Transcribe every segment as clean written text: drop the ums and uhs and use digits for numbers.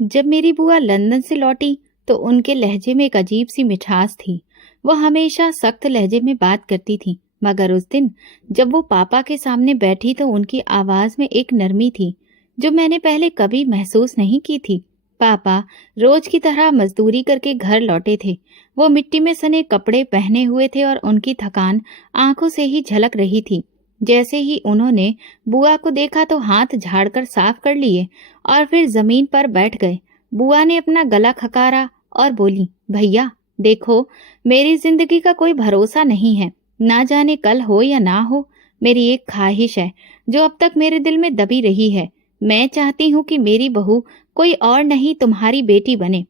जब मेरी बुआ लंदन से लौटी तो उनके लहजे में एक अजीब सी मिठास थी। वो हमेशा सख्त लहजे में बात करती थी, मगर उस दिन जब वो पापा के सामने बैठी तो उनकी आवाज में एक नरमी थी जो मैंने पहले कभी महसूस नहीं की थी। पापा रोज की तरह मजदूरी करके घर लौटे थे। वो मिट्टी में सने कपड़े पहने हुए थे और उनकी थकान आंखों से ही झलक रही थी। जैसे ही उन्होंने बुआ को देखा तो हाथ झाड़कर साफ कर लिए और फिर जमीन पर बैठ गए। बुआ ने अपना गला खकारा और बोली, भैया देखो, मेरी जिंदगी का कोई भरोसा नहीं है, ना जाने कल हो या ना हो। मेरी एक ख्वाहिश है जो अब तक मेरे दिल में दबी रही है। मैं चाहती हूँ कि मेरी बहू कोई और नहीं तुम्हारी बेटी बने।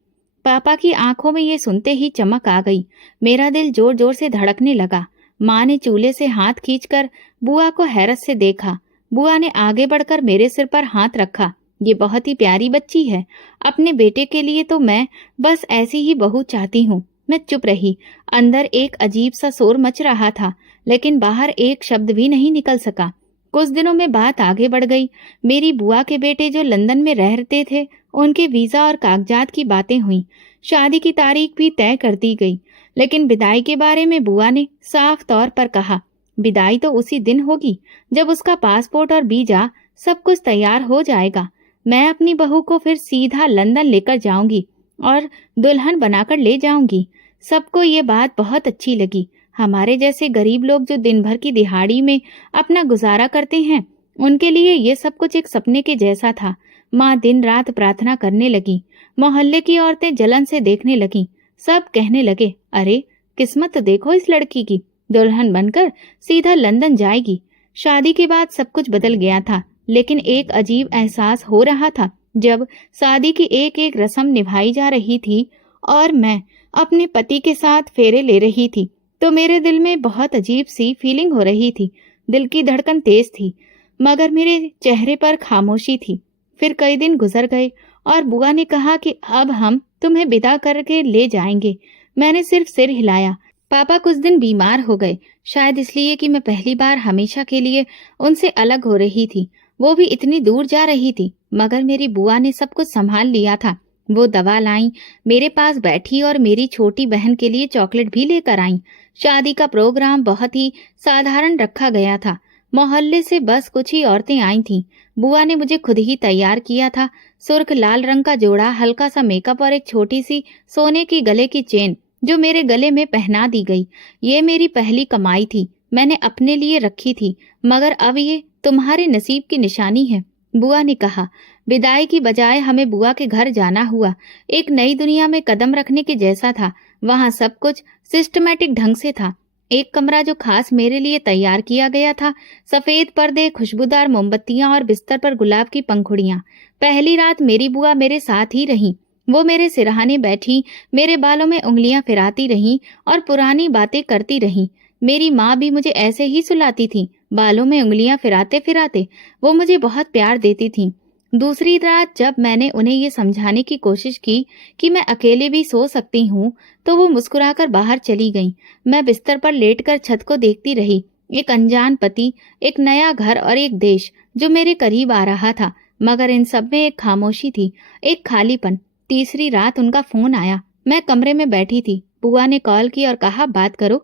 पापा की आंखों में ये सुनते ही चमक आ गई। मेरा दिल जोर जोर से धड़कने लगा। माँ ने चूल्हे से हाथ खींचकर बुआ को हैरत से देखा। बुआ ने आगे बढ़कर मेरे सिर पर हाथ रखा। ये बहुत ही प्यारी बच्ची है। अपने बेटे के लिए तो मैं बस ऐसी ही बहू चाहती हूँ। मैं चुप रही। अंदर एक अजीब सा शोर मच रहा था, लेकिन बाहर एक शब्द भी नहीं निकल सका। कुछ दिनों में बात आगे बढ़ गई। मेरी बुआ के बेटे जो लंदन में रहते थे, उनके वीजा और कागजात की बातें हुई। शादी की तारीख भी तय कर दी गई, लेकिन विदाई के बारे में बुआ ने साफ तौर पर कहा, विदाई तो उसी दिन होगी जब उसका पासपोर्ट और वीजा सब कुछ तैयार हो जाएगा। मैं अपनी बहू को फिर सीधा लंदन लेकर जाऊंगी और दुल्हन बनाकर ले जाऊंगी। सबको ये बात बहुत अच्छी लगी। हमारे जैसे गरीब लोग जो दिन भर की दिहाड़ी में अपना गुजारा करते हैं, उनके लिए ये सब कुछ एक सपने के जैसा था। माँ दिन रात प्रार्थना करने लगी। मोहल्ले की औरतें जलन से देखने लगीं। सब कहने लगे, अरे किस्मत तो देखो इस लड़की की, दुल्हन बनकर सीधा लंदन जाएगी। शादी के बाद सब कुछ बदल गया था, लेकिन एक अजीब एहसास हो रहा था। जब शादी की एक एक रस्म निभाई जा रही थी और मैं अपने पति के साथ फेरे ले रही थी, तो मेरे दिल में बहुत अजीब सी फीलिंग हो रही थी। दिल की धड़कन तेज थी, मगर मेरे चेहरे पर खामोशी थी। फिर कई दिन गुजर गए और बुआ ने कहा कि अब हम तुम्हें विदा करके ले जाएंगे। मैंने सिर्फ सिर हिलाया। पापा कुछ दिन बीमार हो गए, शायद इसलिए कि मैं पहली बार हमेशा के लिए उनसे अलग हो रही थी। वो भी इतनी दूर जा रही थी, मगर मेरी बुआ ने सब कुछ संभाल लिया था। वो दवा लाई, मेरे पास बैठी और मेरी छोटी बहन के लिए चॉकलेट भी लेकर आई। शादी का प्रोग्राम बहुत ही साधारण रखा गया था। मोहल्ले से बस कुछ ही औरतें आई थीं। बुआ ने मुझे खुद ही तैयार किया था। सुर्ख लाल रंग का जोड़ा, हल्का सा मेकअप और एक छोटी सी सोने की गले की चेन जो मेरे गले में पहना दी गई। ये मेरी पहली कमाई थी, मैंने अपने लिए रखी थी, मगर अब ये तुम्हारे नसीब की निशानी है। बुआ ने कहा। विदाई की बजाय हमें बुआ के घर जाना हुआ। एक नई दुनिया में कदम रखने के जैसा था। वहाँ सब कुछ सिस्टमैटिक ढंग से था। एक कमरा जो खास मेरे लिए तैयार किया गया था, सफेद पर्दे, खुशबूदार मोमबत्तियां और बिस्तर पर गुलाब की पंखुड़ियां। पहली रात मेरी बुआ मेरे साथ ही रही। वो मेरे सिरहाने बैठी, मेरे बालों में उंगलियां फिराती रहीं और पुरानी बातें करती रहीं। मेरी माँ भी मुझे ऐसे ही सुलाती थी, बालों में उंगलियां फिराते फिराते। वो मुझे बहुत प्यार देती थी। दूसरी रात जब मैंने उन्हें ये समझाने की कोशिश की कि मैं अकेले भी सो सकती हूँ, तो वो मुस्कुराकर बाहर चली गईं। मैं बिस्तर पर लेटकर छत को देखती रही। एक अनजान पति, एक नया घर और एक देश जो मेरे करीब आ रहा था, मगर इन सब में एक खामोशी थी, एक खालीपन। तीसरी रात उनका फोन आया। मैं कमरे में बैठी थी। बुआ ने कॉल की और कहा, बात करो,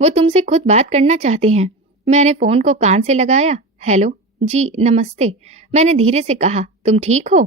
वो तुमसे खुद बात करना चाहते हैं। मैंने फोन को कान से लगाया। हेलो जी, नमस्ते, मैंने धीरे से कहा। तुम ठीक हो?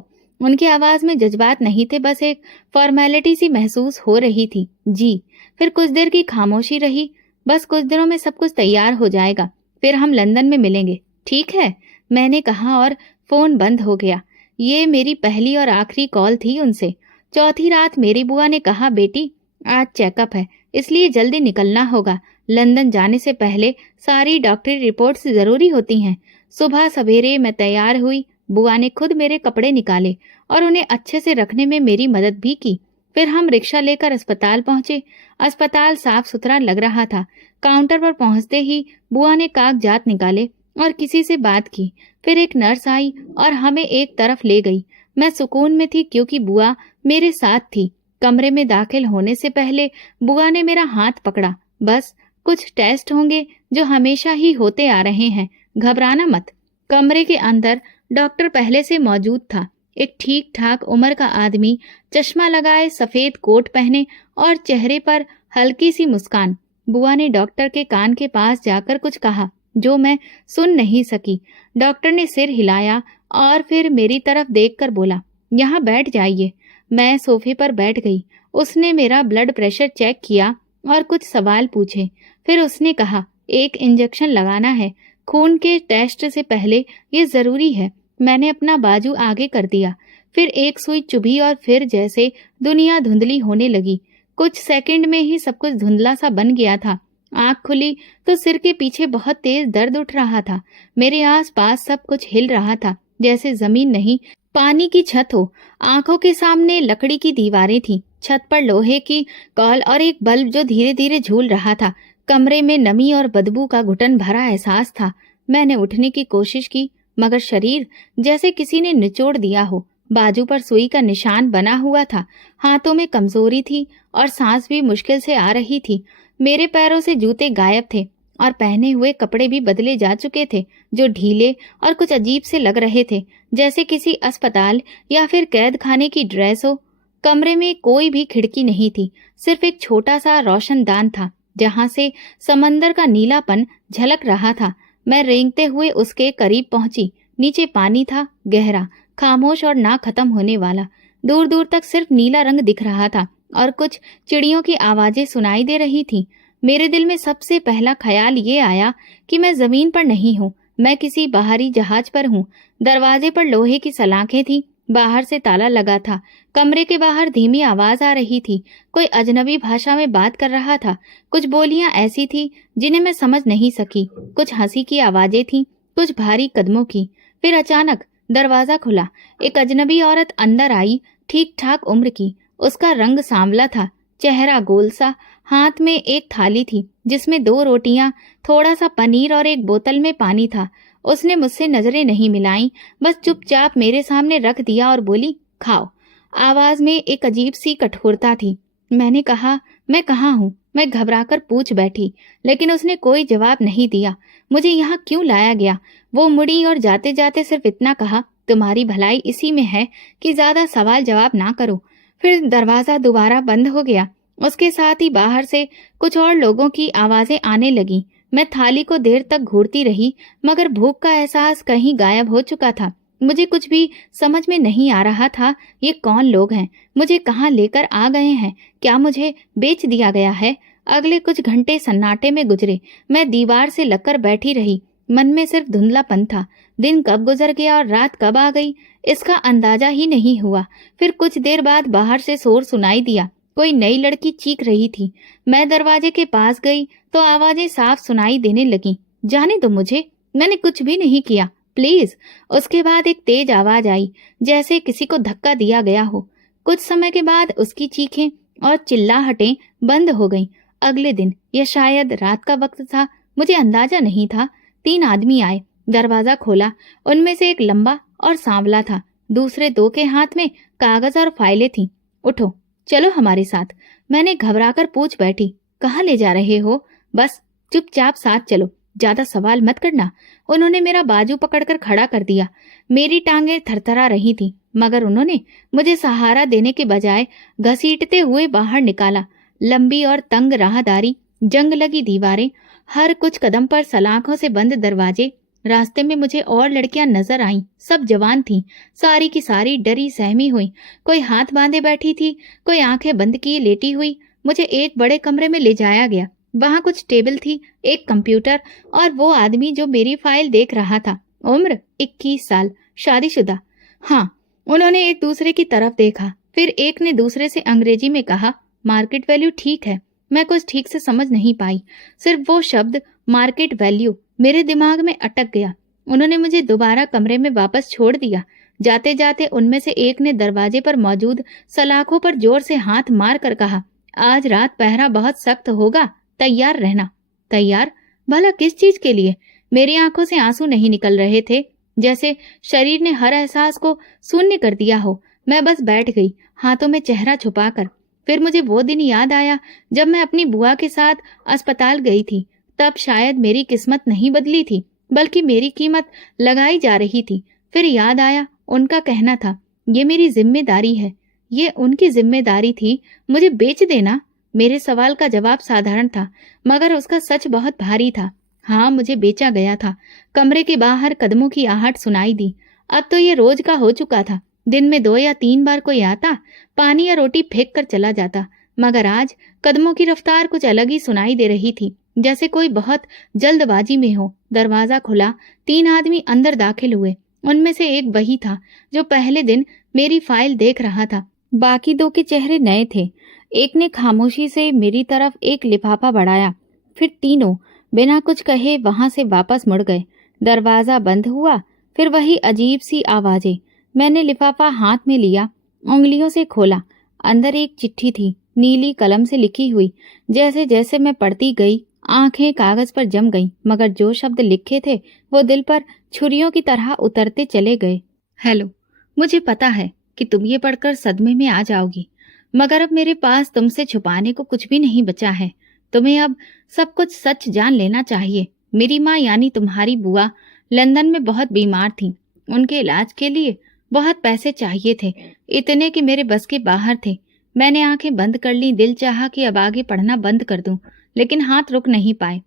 उनकी आवाज में जज्बात नहीं थे, बस एक फॉर्मेलिटी सी महसूस हो रही थी। जी। फिर कुछ देर की खामोशी रही। बस कुछ दिनों में सब कुछ तैयार हो जाएगा, फिर हम लंदन में मिलेंगे, ठीक है, मैंने कहा और फोन बंद हो गया। ये मेरी पहली और आखिरी कॉल थी उनसे। चौथी रात मेरी बुआ ने कहा, बेटी आज चेकअप है, इसलिए जल्दी निकलना होगा। लंदन जाने से पहले सारी डॉक्टरी रिपोर्ट्स जरूरी होती हैं। सुबह सवेरे मैं तैयार हुई। बुआ ने खुद मेरे कपड़े निकाले और उन्हें अच्छे से रखने में मेरी मदद भी की। फिर हम रिक्शा लेकर अस्पताल पहुंचे। अस्पताल साफ सुथरा लग रहा था। काउंटर पर पहुंचते ही बुआ ने कागजात निकाले और किसी से बात की। फिर एक नर्स आई और हमें एक तरफ ले गई। मैं सुकून में थी क्योंकि बुआ मेरे साथ थी। कमरे में दाखिल होने से पहले बुआ ने मेरा हाथ पकड़ा। बस कुछ टेस्ट होंगे जो हमेशा ही होते आ रहे हैं, घबराना मत। कमरे के अंदर डॉक्टर पहले से मौजूद था। एक ठीक ठाक उम्र का आदमी, चश्मा लगाए, सफेद कोट पहने और चेहरे पर हल्की सी मुस्कान। बुआ ने डॉक्टर के कान के पास जाकर कुछ कहा जो मैं सुन नहीं सकी। डॉक्टर ने सिर हिलाया और फिर मेरी तरफ देखकर बोला, यहाँ बैठ जाइए। मैं सोफे पर बैठ गई। उसने मेरा ब्लड प्रेशर चेक किया और कुछ सवाल पूछे। फिर उसने कहा, एक इंजेक्शन लगाना है, खून के टेस्ट से पहले ये जरूरी है। मैंने अपना बाजू आगे कर दिया। फिर एक सुई चुभी और फिर जैसे दुनिया धुंधली होने लगी। कुछ सेकंड में ही सब कुछ धुंधला सा बन गया था। आंख खुली तो सिर के पीछे बहुत तेज दर्द उठ रहा था। मेरे आसपास सब कुछ हिल रहा था, जैसे जमीन नहीं पानी की छत हो। आंखों के सामने लकड़ी की दीवारें थीं, छत पर लोहे की कॉल और एक बल्ब जो धीरे धीरे झूल रहा था। कमरे में नमी और बदबू का घुटन भरा एहसास था। मैंने उठने की कोशिश की, मगर शरीर जैसे किसी ने निचोड़ दिया हो। बाजू पर सुई का निशान बना हुआ था। हाथों में कमजोरी थी और सांस भी मुश्किल से आ रही थी। मेरे पैरों से जूते गायब थे और पहने हुए कपड़े भी बदले जा चुके थे, जो ढीले और कुछ अजीब से लग रहे थे, जैसे किसी अस्पताल या फिर कैद खाने की ड्रेस हो। कमरे में कोई भी खिड़की नहीं थी, सिर्फ एक छोटा सा रोशनदान था जहां से समंदर का नीलापन झलक रहा था। मैं रेंगते हुए उसके करीब पहुंची। नीचे पानी था, गहरा, खामोश और ना खत्म होने वाला। दूर दूर तक सिर्फ नीला रंग दिख रहा था और कुछ चिड़ियों की आवाजें सुनाई दे रही थीं। मेरे दिल में सबसे पहला ख्याल ये आया कि मैं जमीन पर नहीं हूँ, मैं किसी बाहरी जहाज पर हूँ। दरवाजे पर लोहे की सलाखें थीं, बाहर से ताला लगा था। कमरे के बाहर धीमी आवाज आ रही थी, कोई अजनबी भाषा में बात कर रहा था। कुछ बोलियां ऐसी थी जिन्हें मैं समझ नहीं सकी। कुछ हंसी की आवाजें थीं, कुछ भारी कदमों की। फिर अचानक दरवाजा खुला। एक अजनबी औरत अंदर आई, ठीक ठाक उम्र की। उसका रंग सांवला था, चेहरा गोल सा। हाथ में एक थाली थी जिसमें 2 रोटियां, थोड़ा सा पनीर और एक बोतल में पानी था। उसने मुझसे नजरें नहीं मिलाई, बस चुपचाप मेरे सामने रख दिया और बोली, खाओ। आवाज में एक अजीब सी कठोरता थी। मैंने कहा, मैं कहाँ हूँ? मैं घबराकर पूछ बैठी, लेकिन उसने कोई जवाब नहीं दिया। मुझे यहाँ क्यों लाया गया? वो मुड़ी और जाते जाते सिर्फ इतना कहा, तुम्हारी भलाई इसी में है कि ज्यादा सवाल जवाब ना करो। फिर दरवाजा दोबारा बंद हो गया। उसके साथ ही बाहर से कुछ और लोगों की आवाजें आने लगी। मैं थाली को देर तक घूरती रही, मगर भूख का एहसास कहीं गायब हो चुका था। मुझे कुछ भी समझ में नहीं आ रहा था। ये कौन लोग हैं? मुझे कहाँ लेकर आ गए हैं? क्या मुझे बेच दिया गया है? अगले कुछ घंटे सन्नाटे में गुजरे। मैं दीवार से लगकर बैठी रही। मन में सिर्फ धुंधलापन था। दिन कब गुजर गया और रात कब आ गई, इसका अंदाजा ही नहीं हुआ। फिर कुछ देर बाद बाहर से शोर सुनाई दिया। कोई नई लड़की चीख रही थी। मैं दरवाजे के पास गई तो आवाजें साफ सुनाई देने लगीं। जाने दो मुझे, मैंने कुछ भी नहीं किया, प्लीज। उसके बाद एक तेज आवाज आई, जैसे किसी को धक्का दिया गया हो। कुछ समय के बाद उसकी चीखें और चिल्लाहटें बंद हो गईं। अगले दिन या शायद रात का वक्त था, मुझे अंदाजा नहीं था। 3 आदमी आए, दरवाजा खोला। उनमें से एक लंबा और सांवला था, दूसरे 2 के हाथ में कागज और फाइलें थीं। उठो, चलो हमारे साथ। मैंने घबराकर पूछ बैठी, कहाँ ले जा रहे हो? बस चुपचाप साथ चलो, ज्यादा सवाल मत करना। उन्होंने मेरा बाजू पकड़कर खड़ा कर दिया। मेरी टांगें थरथरा रही थी, मगर उन्होंने मुझे सहारा देने के बजाय घसीटते हुए बाहर निकाला। लंबी और तंग राहदारी, जंग लगी दीवारें, हर कुछ कदम पर सलाखों से बंद दरवाजे। रास्ते में मुझे और लड़कियां नजर आईं, सब जवान थीं, सारी की सारी डरी सहमी हुई। कोई हाथ बांधे बैठी थी, कोई आंखें बंद किए लेटी हुई। मुझे एक बड़े कमरे में ले जाया गया। वहां कुछ टेबल थी, एक कंप्यूटर और वो आदमी जो मेरी फाइल देख रहा था। उम्र 21 साल, शादीशुदा। हाँ, उन्होंने एक दूसरे की तरफ देखा। फिर एक ने दूसरे से अंग्रेजी में कहा, मार्केट वैल्यू ठीक है। मैं कुछ ठीक से समझ नहीं पाई, सिर्फ वो शब्द मार्केट वैल्यू मेरे दिमाग में अटक गया। उन्होंने मुझे दोबारा कमरे में वापस छोड़ दिया। जाते जाते उनमें से एक ने दरवाजे पर मौजूद सलाखों पर जोर से हाथ मार कर कहा, आज रात पहरा बहुत सख्त होगा, तैयार रहना। तैयार? भला किस चीज के लिए? मेरी आंखों से आंसू नहीं निकल रहे थे, जैसे शरीर ने हर एहसास को शून्य कर दिया हो। मैं बस बैठ गई, हाथों में चेहरा छुपाकर। फिर मुझे वो दिन याद आया जब मैं अपनी बुआ के साथ अस्पताल गई थी। तब शायद मेरी किस्मत नहीं बदली थी, बल्कि मेरी कीमत लगाई जा रही थी। फिर याद आया उनका कहना था, ये मेरी जिम्मेदारी है। ये उनकी जिम्मेदारी थी मुझे बेच देना। मेरे सवाल का जवाब साधारण था, मगर उसका सच बहुत भारी था। हाँ, मुझे बेचा गया था। कमरे के बाहर कदमों की आहट सुनाई दी। अब तो ये रोज का हो चुका था। दिन में 2 या 3 बार कोई आता, पानी या रोटी फेंक कर चला जाता, मगर आज कदमों की रफ्तार कुछ अलग ही सुनाई दे रही थी, जैसे कोई बहुत जल्दबाजी में हो। दरवाजा खुला, 3 आदमी अंदर दाखिल हुए। उनमें से एक वही था जो पहले दिन मेरी फाइल देख रहा था। बाकी 2 के चेहरे नए थे। एक ने खामोशी से मेरी तरफ एक लिफाफा बढ़ाया, फिर तीनों बिना कुछ कहे वहां से वापस मुड़ गए। दरवाजा बंद हुआ, फिर वही अजीब सी आवाजें। मैंने लिफाफा हाथ में लिया, उंगलियों से खोला। अंदर एक चिट्ठी थी, नीली कलम से लिखी हुई। जैसे जैसे मैं पढ़ती गई, आंखें कागज पर जम गईं, मगर जो शब्द लिखे थे वो दिल पर छुरियों की तरह उतरते चले गए। हेलो, मुझे पता है कि तुम ये पढ़कर सदमे में आ जाओगी, मगर अब मेरे पास तुमसे छुपाने को कुछ भी नहीं बचा है। तुम्हें अब सब कुछ सच जान लेना चाहिए। मेरी माँ यानी तुम्हारी बुआ लंदन में बहुत बीमार थी। उनके इलाज के लिए बहुत पैसे चाहिए थे, इतने कि मेरे बस के बाहर थे। मैंने आंखें बंद कर ली। दिल चाहा कि अब आगे पढ़ना बंद कर दूं, लेकिन हाथ रुक नहीं पाए।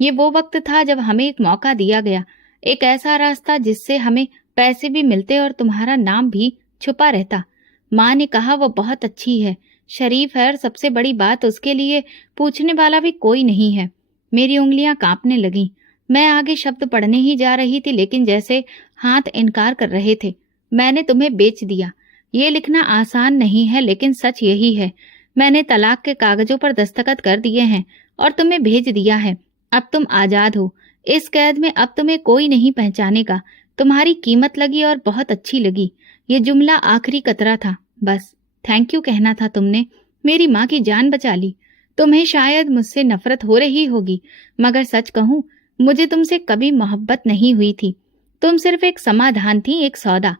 ये वो वक्त था जब हमें एक मौका दिया गया, एक ऐसा रास्ता जिससे हमें पैसे भी मिलते और तुम्हारा नाम भी छुपा रहता। माँ ने कहा वो बहुत अच्छी है, शरीफ है, और सबसे बड़ी बात उसके लिए पूछने वाला भी कोई नहीं है। मेरी उंगलियां कांपने लगीं। मैं आगे शब्द पढ़ने ही जा रही थी, लेकिन जैसे हाथ इनकार कर रहे थे। मैंने तुम्हें बेच दिया। ये लिखना आसान नहीं है, लेकिन सच यही है। मैंने तलाक के कागजों पर दस्तखत कर दिए हैं और तुम्हें भेज दिया है। अब तुम आजाद हो। इस कैद में अब तुम्हें कोई नहीं पहचानेगा। तुम्हारी कीमत लगी और बहुत अच्छी लगी। ये जुमला आखिरी कतरा था। बस थैंक यू कहना था तुमने। मेरी माँ की जान बचा ली। तुम्हें शायद मुझसे नफरत हो रही होगी, मगर सच कहूँ, मुझे तुमसे कभी मोहब्बत नहीं हुई थी। तुम सिर्फ एक समाधान थी, एक सौदा।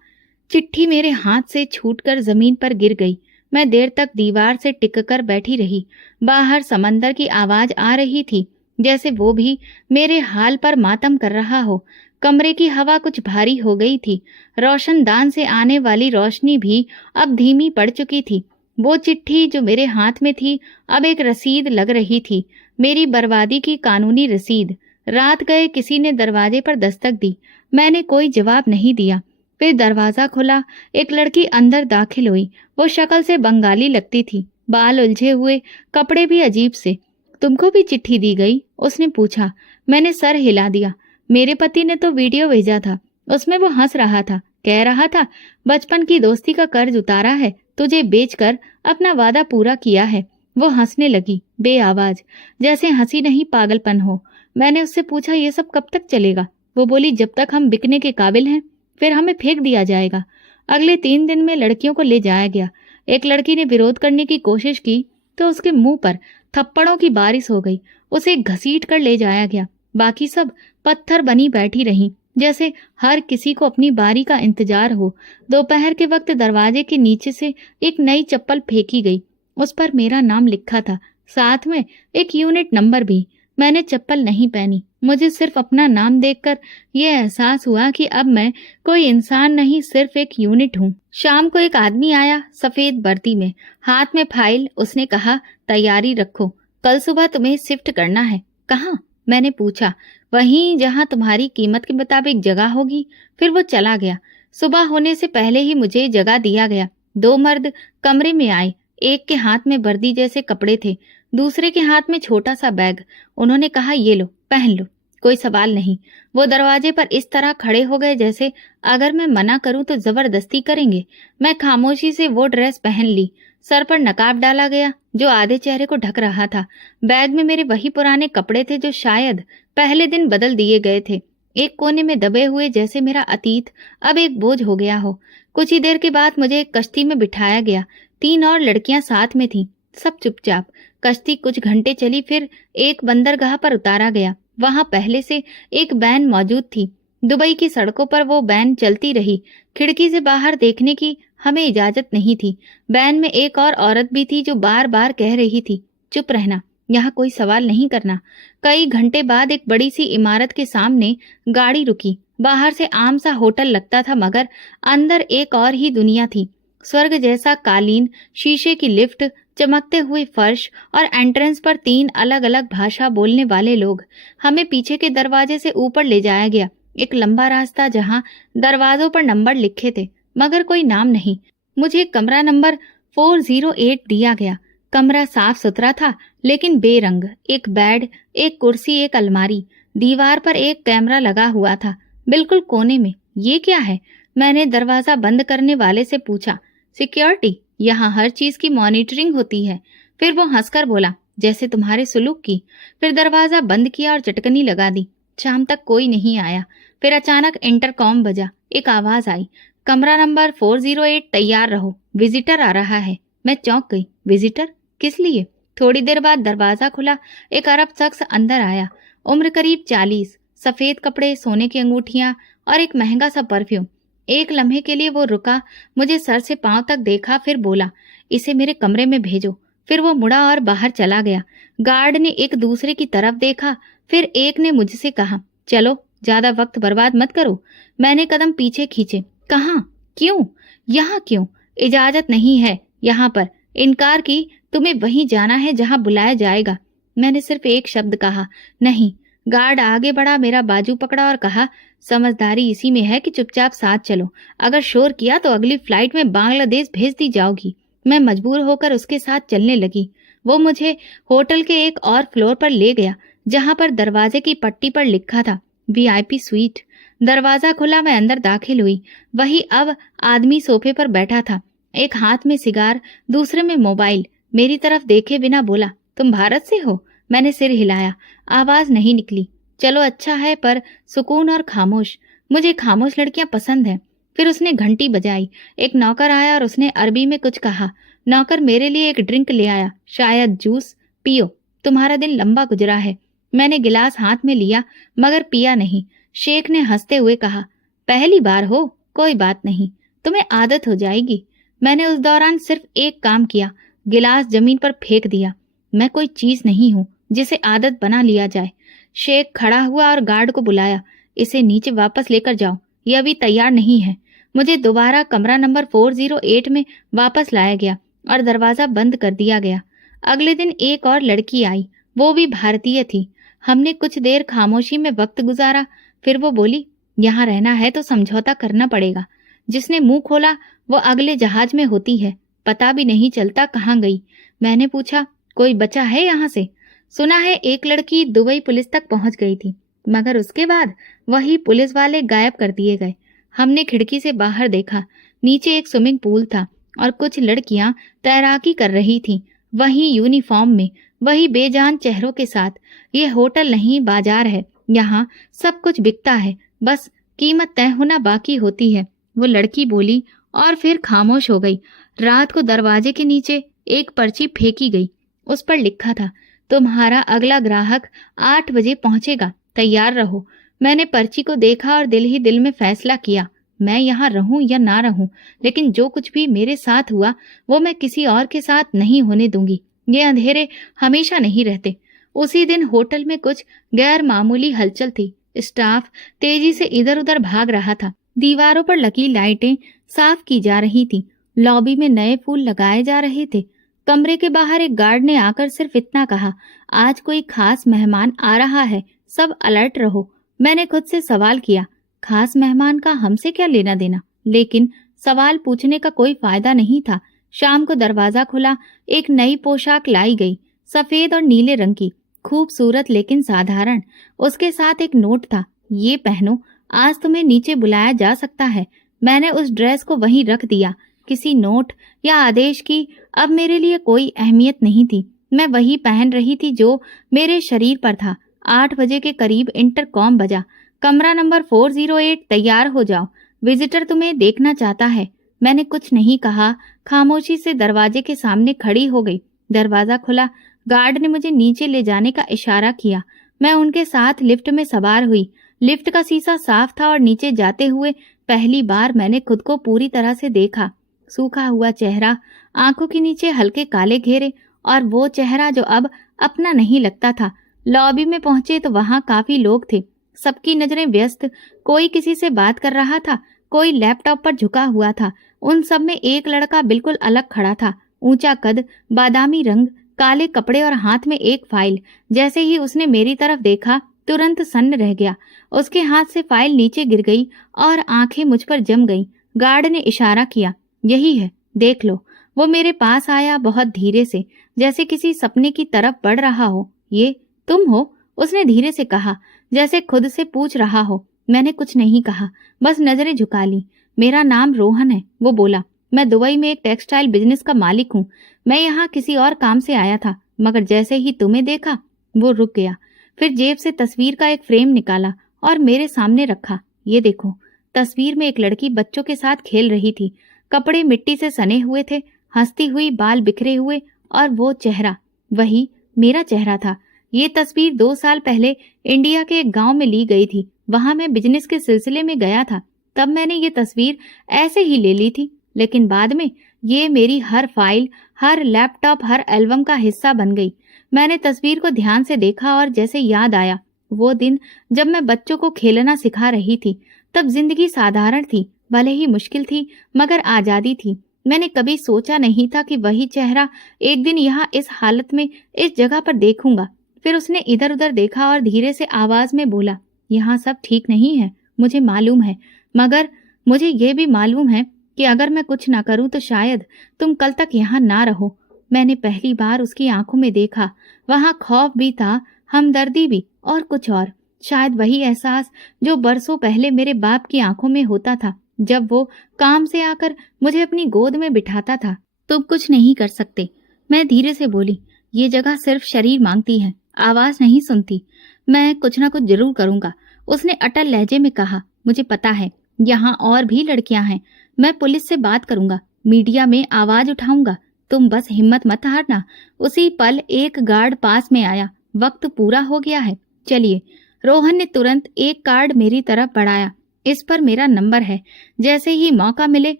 चिट्ठी मेरे हाथ से छूटकर जमीन पर गिर गई। मैं देर तक दीवार से टिककर बैठी रही। बाहर समंदर की आवाज आ रही थी, जैसे वो भी मेरे हाल पर मातम कर रहा हो। कमरे की हवा कुछ भारी हो गई थी। रोशनदान से आने वाली रोशनी भी अब धीमी पड़ चुकी थी। वो चिट्ठी जो मेरे हाथ में थी अब एक रसीद लग रही थी, मेरी बर्बादी की कानूनी रसीद। रात गए किसी ने दरवाजे पर दस्तक दी। मैंने कोई जवाब नहीं दिया। फिर दरवाजा खुला, एक लड़की अंदर दाखिल हुई। वो शक्ल से बंगाली लगती थी, बाल उलझे हुए, कपड़े भी अजीब से। तुमको भी चिट्ठी दी गई? उसने पूछा। मैंने सर हिला दिया। मेरे पति ने तो वीडियो भेजा था, उसमें वो हंस रहा था, कह रहा था बचपन की दोस्ती का कर्ज उतारा है, तुझे बेचकर अपना वादा पूरा किया है। वो हंसने लगी, बेआवाज, जैसे हंसी नहीं पागलपन हो। मैंने उससे पूछा, ये सब कब तक चलेगा? वो बोली, जब तक हम बिकने के काबिल हैं, फिर हमें फेंक दिया जाएगा। अगले 3 दिन में लड़कियों को ले जाया गया। एक लड़की ने विरोध करने की कोशिश की तो उसके मुंह पर थप्पड़ों की बारिश हो गई। उसे घसीट कर ले जाया गया। बाकी सब पत्थर बनी बैठी रहीं, जैसे हर किसी को अपनी बारी का इंतजार हो। दोपहर के वक्त दरवाजे के नीचे से एक नई चप्पल फेंकी गई। उस पर मेरा नाम लिखा था, साथ में एक यूनिट नंबर भी। मैंने चप्पल नहीं पहनी। मुझे सिर्फ अपना नाम देखकर यह एहसास हुआ कि अब मैं कोई इंसान नहीं, सिर्फ एक यूनिट हूँ। शाम को एक आदमी आया, सफेद वर्दी में, हाथ में फाइल। उसने कहा, तैयारी रखो, कल सुबह तुम्हें शिफ्ट करना है। कहाँ? मैंने पूछा। वहीं जहाँ तुम्हारी कीमत के मुताबिक जगह होगी। फिर वो चला गया। सुबह होने से पहले ही मुझे जगह दिया गया। 2 मर्द कमरे में आए। एक के हाथ में वर्दी जैसे कपड़े थे, दूसरे के हाथ में छोटा सा बैग। उन्होंने कहा, ये लो, पहन लो। कोई सवाल नहीं। वो दरवाजे पर इस तरह खड़े हो गए जैसे अगर मैं मना करूं तो जबरदस्ती करेंगे। मैं खामोशी से वो ड्रेस पहन ली। सर पर नकाब डाला गया जो आधे चेहरे को ढक रहा था। बैग में मेरे वही पुराने कपड़े थे जो शायद पहले दिन बदल दिए गए थे, एक कोने में दबे हुए, जैसे मेरा अतीत अब एक बोझ हो गया हो। कुछ ही देर के बाद मुझे एक कश्ती में बिठाया गया। 3 और लड़कियां साथ में थीं। सब चुपचाप। कश्ती कुछ घंटे चली, फिर एक बंदरगाह पर उतारा गया। वहां पहले से एक वैन मौजूद थी। दुबई की सड़कों पर वो वैन चलती रही। खिड़की से बाहर देखने की हमें इजाजत नहीं थी। वैन में एक और औरत भी थी जो बार बार कह रही थी, चुप रहना, यहाँ कोई सवाल नहीं करना। कई घंटे बाद एक बड़ी सी इमारत के सामने गाड़ी रुकी। बाहर से आम सा होटल लगता था, मगर अंदर एक और ही दुनिया थी। स्वर्ग जैसा कालीन, शीशे की लिफ्ट, चमकते हुए फर्श और एंट्रेंस पर 3 अलग अलग भाषा बोलने वाले लोग। हमें पीछे के दरवाजे से ऊपर ले जाया गया। एक लंबा रास्ता जहाँ दरवाजों पर नंबर लिखे थे, मगर कोई नाम नहीं। मुझे कमरा नंबर 408 दिया गया। कमरा साफ सुथरा था, लेकिन बेरंग। एक बेड, एक कुर्सी, एक अलमारी। दीवार पर एक कैमरा लगा हुआ था, बिल्कुल कोने में। ये क्या है? मैंने दरवाजा बंद करने वाले से पूछा। सिक्योरिटी, यहाँ हर चीज की मॉनिटरिंग होती है। फिर वो हंसकर बोला, जैसे तुम्हारे सुलूक की। फिर दरवाजा बंद किया और चटकनी लगा दी। शाम तक कोई नहीं आया। फिर अचानक इंटरकॉम बजा। एक आवाज आई, कमरा नंबर 408 तैयार रहो, विजिटर आ रहा है। मैं चौंक गई। विजिटर? किस लिए? थोड़ी देर बाद दरवाजा खुला। एक अरब शख्स अंदर आया। उम्र करीब 40, सफेद कपड़े, सोने की अंगूठियां और एक महंगा सा परफ्यूम। एक लम्हे के लिए वो रुका, मुझे सर से पांव तक देखा, फिर बोला, इसे मेरे कमरे में भेजो। फिर वो मुड़ा और बाहर चला गया। गार्ड ने एक दूसरे की तरफ देखा। फिर एक ने मुझसे कहा, चलो, ज्यादा वक्त बर्बाद मत करो। मैंने कदम पीछे खींचे। कहाँ? क्यों? यहाँ क्यों? इजाजत नहीं है यहाँ पर। इनकार की। तुम्हें वहीं जाना है जहाँ बुलाया जाएगा। मैंने सिर्फ एक शब्द कहा, नहीं। गार्ड आगे बढ़ा, मेरा बाजू पकड़ा और कहा, समझदारी इसी में है कि चुपचाप साथ चलो। अगर शोर किया तो अगली फ्लाइट में बांग्लादेश भेज दी जाओगी। मैं मजबूर होकर उसके साथ चलने लगी। वो मुझे होटल के एक और फ्लोर पर ले गया, जहां पर दरवाजे की पट्टी पर लिखा था VIP स्वीट। दरवाजा खुला, मैं अंदर दाखिल हुई। वही अब आदमी सोफे पर बैठा था, एक हाथ में सिगार, दूसरे में मोबाइल। मेरी तरफ देखे बिना बोला, तुम भारत से हो? मैंने सिर हिलाया। आवाज नहीं निकली। चलो अच्छा है, पर सुकून और खामोश। मुझे खामोश लड़कियां पसंद हैं। फिर उसने घंटी बजाई। एक नौकर आया और उसने अरबी में कुछ कहा। नौकर मेरे लिए एक ड्रिंक ले आया, शायद जूस। पियो, तुम्हारा दिन लंबा गुजरा है। मैंने गिलास हाथ में लिया, मगर पिया नहीं। शेख ने हंसते हुए कहा, पहली बार हो, कोई बात नहीं, तुम्हें आदत हो जाएगी। मैंने उस दौरान सिर्फ एक काम किया, गिलास जमीन पर फेंक दिया। मैं कोई चीज नहीं हूं जिसे आदत बना लिया जाए। शेख खड़ा हुआ और गार्ड को बुलाया, इसे नीचे वापस लेकर जाओ, यह अभी तैयार नहीं है। मुझे दोबारा कमरा नंबर 408 में वापस लाया गया और दरवाजा बंद कर दिया गया। अगले दिन एक और लड़की आई, वो भी भारतीय थी। हमने कुछ देर खामोशी में वक्त गुजारा। फिर वो बोली, यहाँ रहना है तो समझौता करना पड़ेगा। जिसने मुंह खोला वो अगले जहाज में होती है, पता भी नहीं चलता कहाँ गई। मैंने पूछा, कोई बचा है यहाँ से? सुना है एक लड़की दुबई पुलिस तक पहुंच गई थी, मगर उसके बाद वही पुलिस वाले गायब कर दिए गए। हमने खिड़की से बाहर देखा। नीचे एक स्विमिंग पूल था और कुछ लड़कियां तैराकी कर रही थीं, वही यूनिफॉर्म में, वही बेजान चेहरों के साथ। ये होटल नहीं, बाजार है। यहाँ सब कुछ बिकता है, बस कीमत तय होना बाकी होती है। वो लड़की बोली और फिर खामोश हो गई। रात को दरवाजे के नीचे एक पर्ची फेंकी गई। उस पर लिखा था, तुम्हारा अगला ग्राहक 8 बजे पहुंचेगा, तैयार रहो। मैंने पर्ची को देखा और दिल ही दिल में फैसला किया, मैं यहाँ रहूं या ना रहूं, लेकिन जो कुछ भी मेरे साथ हुआ वो मैं किसी और के साथ नहीं होने दूंगी। ये अंधेरे हमेशा नहीं रहते। उसी दिन होटल में कुछ गैर मामूली हलचल थी। स्टाफ तेजी से इधर उधर भाग रहा था। दीवारों पर लगी लाइटें साफ की जा रही थी। लॉबी में नए फूल लगाए जा रहे थे। कमरे के बाहर एक गार्ड ने आकर सिर्फ इतना कहा, आज कोई खास मेहमान आ रहा है, सब अलर्ट रहो। मैंने खुद से सवाल किया, खास मेहमान का हमसे क्या लेना देना? लेकिन सवाल पूछने का कोई फायदा नहीं था। शाम को दरवाजा खुला। एक नई पोशाक लाई गई, सफेद और नीले रंग की, खूबसूरत लेकिन साधारण। उसके साथ एक नोट था, ये पहनो, आज तुम्हें नीचे बुलाया जा सकता है। मैंने उस ड्रेस को वहीं रख दिया। किसी नोट या आदेश की अब मेरे लिए कोई अहमियत नहीं थी। मैं वही पहन रही थी जो मेरे शरीर पर था। 8 बजे के करीब इंटरकॉम बजा, कमरा नंबर 408 तैयार हो जाओ, विजिटर तुम्हें देखना चाहता है। मैंने कुछ नहीं कहा, खामोशी से दरवाजे के सामने खड़ी हो गई। दरवाजा खुला। गार्ड ने मुझे नीचे ले जाने का इशारा किया। मैं उनके साथ लिफ्ट में सवार हुई। लिफ्ट का शीशा साफ था और नीचे जाते हुए पहली बार मैंने खुद को पूरी तरह से देखा। सूखा हुआ चेहरा, आंखों के नीचे हल्के काले घेरे, और वो चेहरा जो अब अपना नहीं लगता था। लॉबी में पहुंचे तो वहां काफी लोग थे। सबकी नजरें व्यस्त, कोई किसी से बात कर रहा था, कोई लैपटॉप पर झुका हुआ था। उन सब में एक लड़का बिल्कुल अलग खड़ा था। ऊंचा कद, बादामी रंग, काले कपड़े और हाथ में एक फाइल। जैसे ही उसने मेरी तरफ देखा तुरंत सन्न रह गया। उसके हाथ से फाइल नीचे गिर गई और आंखें मुझ पर जम गईं। गार्ड ने इशारा किया, यही है, देख लो। वो मेरे पास आया, बहुत धीरे से, जैसे किसी सपने की तरफ बढ़ रहा हो। ये तुम हो? उसने धीरे से कहा, जैसे खुद से पूछ रहा हो। मैंने कुछ नहीं कहा, बस नजरें झुका ली। मेरा नाम रोहन है, वो बोला। मैं दुबई में एक टेक्सटाइल बिजनेस का मालिक हूँ। मैं यहाँ किसी और काम से आया था, मगर जैसे ही तुम्हें देखा वो रुक गया। फिर जेब से तस्वीर का एक फ्रेम निकाला और मेरे सामने रखा। ये देखो। तस्वीर में एक लड़की बच्चों के साथ खेल रही थी। कपड़े मिट्टी से सने हुए थे, हंसती हुई, बाल बिखरे हुए, और वो चेहरा वही मेरा चेहरा था। ये तस्वीर 2 साल पहले इंडिया के एक गांव में ली गई थी। वहां मैं बिजनेस के सिलसिले में गया था। तब मैंने ये तस्वीर ऐसे ही ले ली थी, लेकिन बाद में ये मेरी हर फाइल, हर लैपटॉप, हर एल्बम का हिस्सा बन गई। मैंने तस्वीर को ध्यान से देखा और जैसे याद आया वो दिन जब मैं बच्चों को खेलना सिखा रही थी। तब जिंदगी साधारण थी, भले ही मुश्किल थी, मगर आजादी थी। मैंने कभी सोचा नहीं था कि वही चेहरा एक दिन यहाँ इस हालत में, इस जगह पर देखूंगा। फिर उसने इधर उधर देखा और धीरे से आवाज में बोला, यहाँ सब ठीक नहीं है, मुझे मालूम है, मगर मुझे ये भी मालूम है कि अगर मैं कुछ ना करूं तो शायद तुम कल तक यहाँ ना रहो। मैंने पहली बार उसकी आंखों में देखा। वहां खौफ भी था, हमदर्दी भी, और कुछ और। शायद वही एहसास जो बरसों पहले मेरे बाप की आंखों में होता था, जब वो काम से आकर मुझे अपनी गोद में बिठाता था। तुम कुछ नहीं कर सकते, मैं धीरे से बोली। ये जगह सिर्फ शरीर मांगती है, आवाज नहीं सुनती। मैं कुछ ना कुछ जरूर करूंगा, उसने अटल लहजे में कहा। मुझे पता है यहाँ और भी लड़कियां हैं। मैं पुलिस से बात करूंगा, मीडिया में आवाज उठाऊंगा। तुम बस हिम्मत मत हारना। उसी पल एक गार्ड पास में आया। वक्त पूरा हो गया है, चलिए। रोहन ने तुरंत एक कार्ड मेरी तरफ बढ़ाया। इस पर मेरा नंबर है, जैसे ही मौका मिले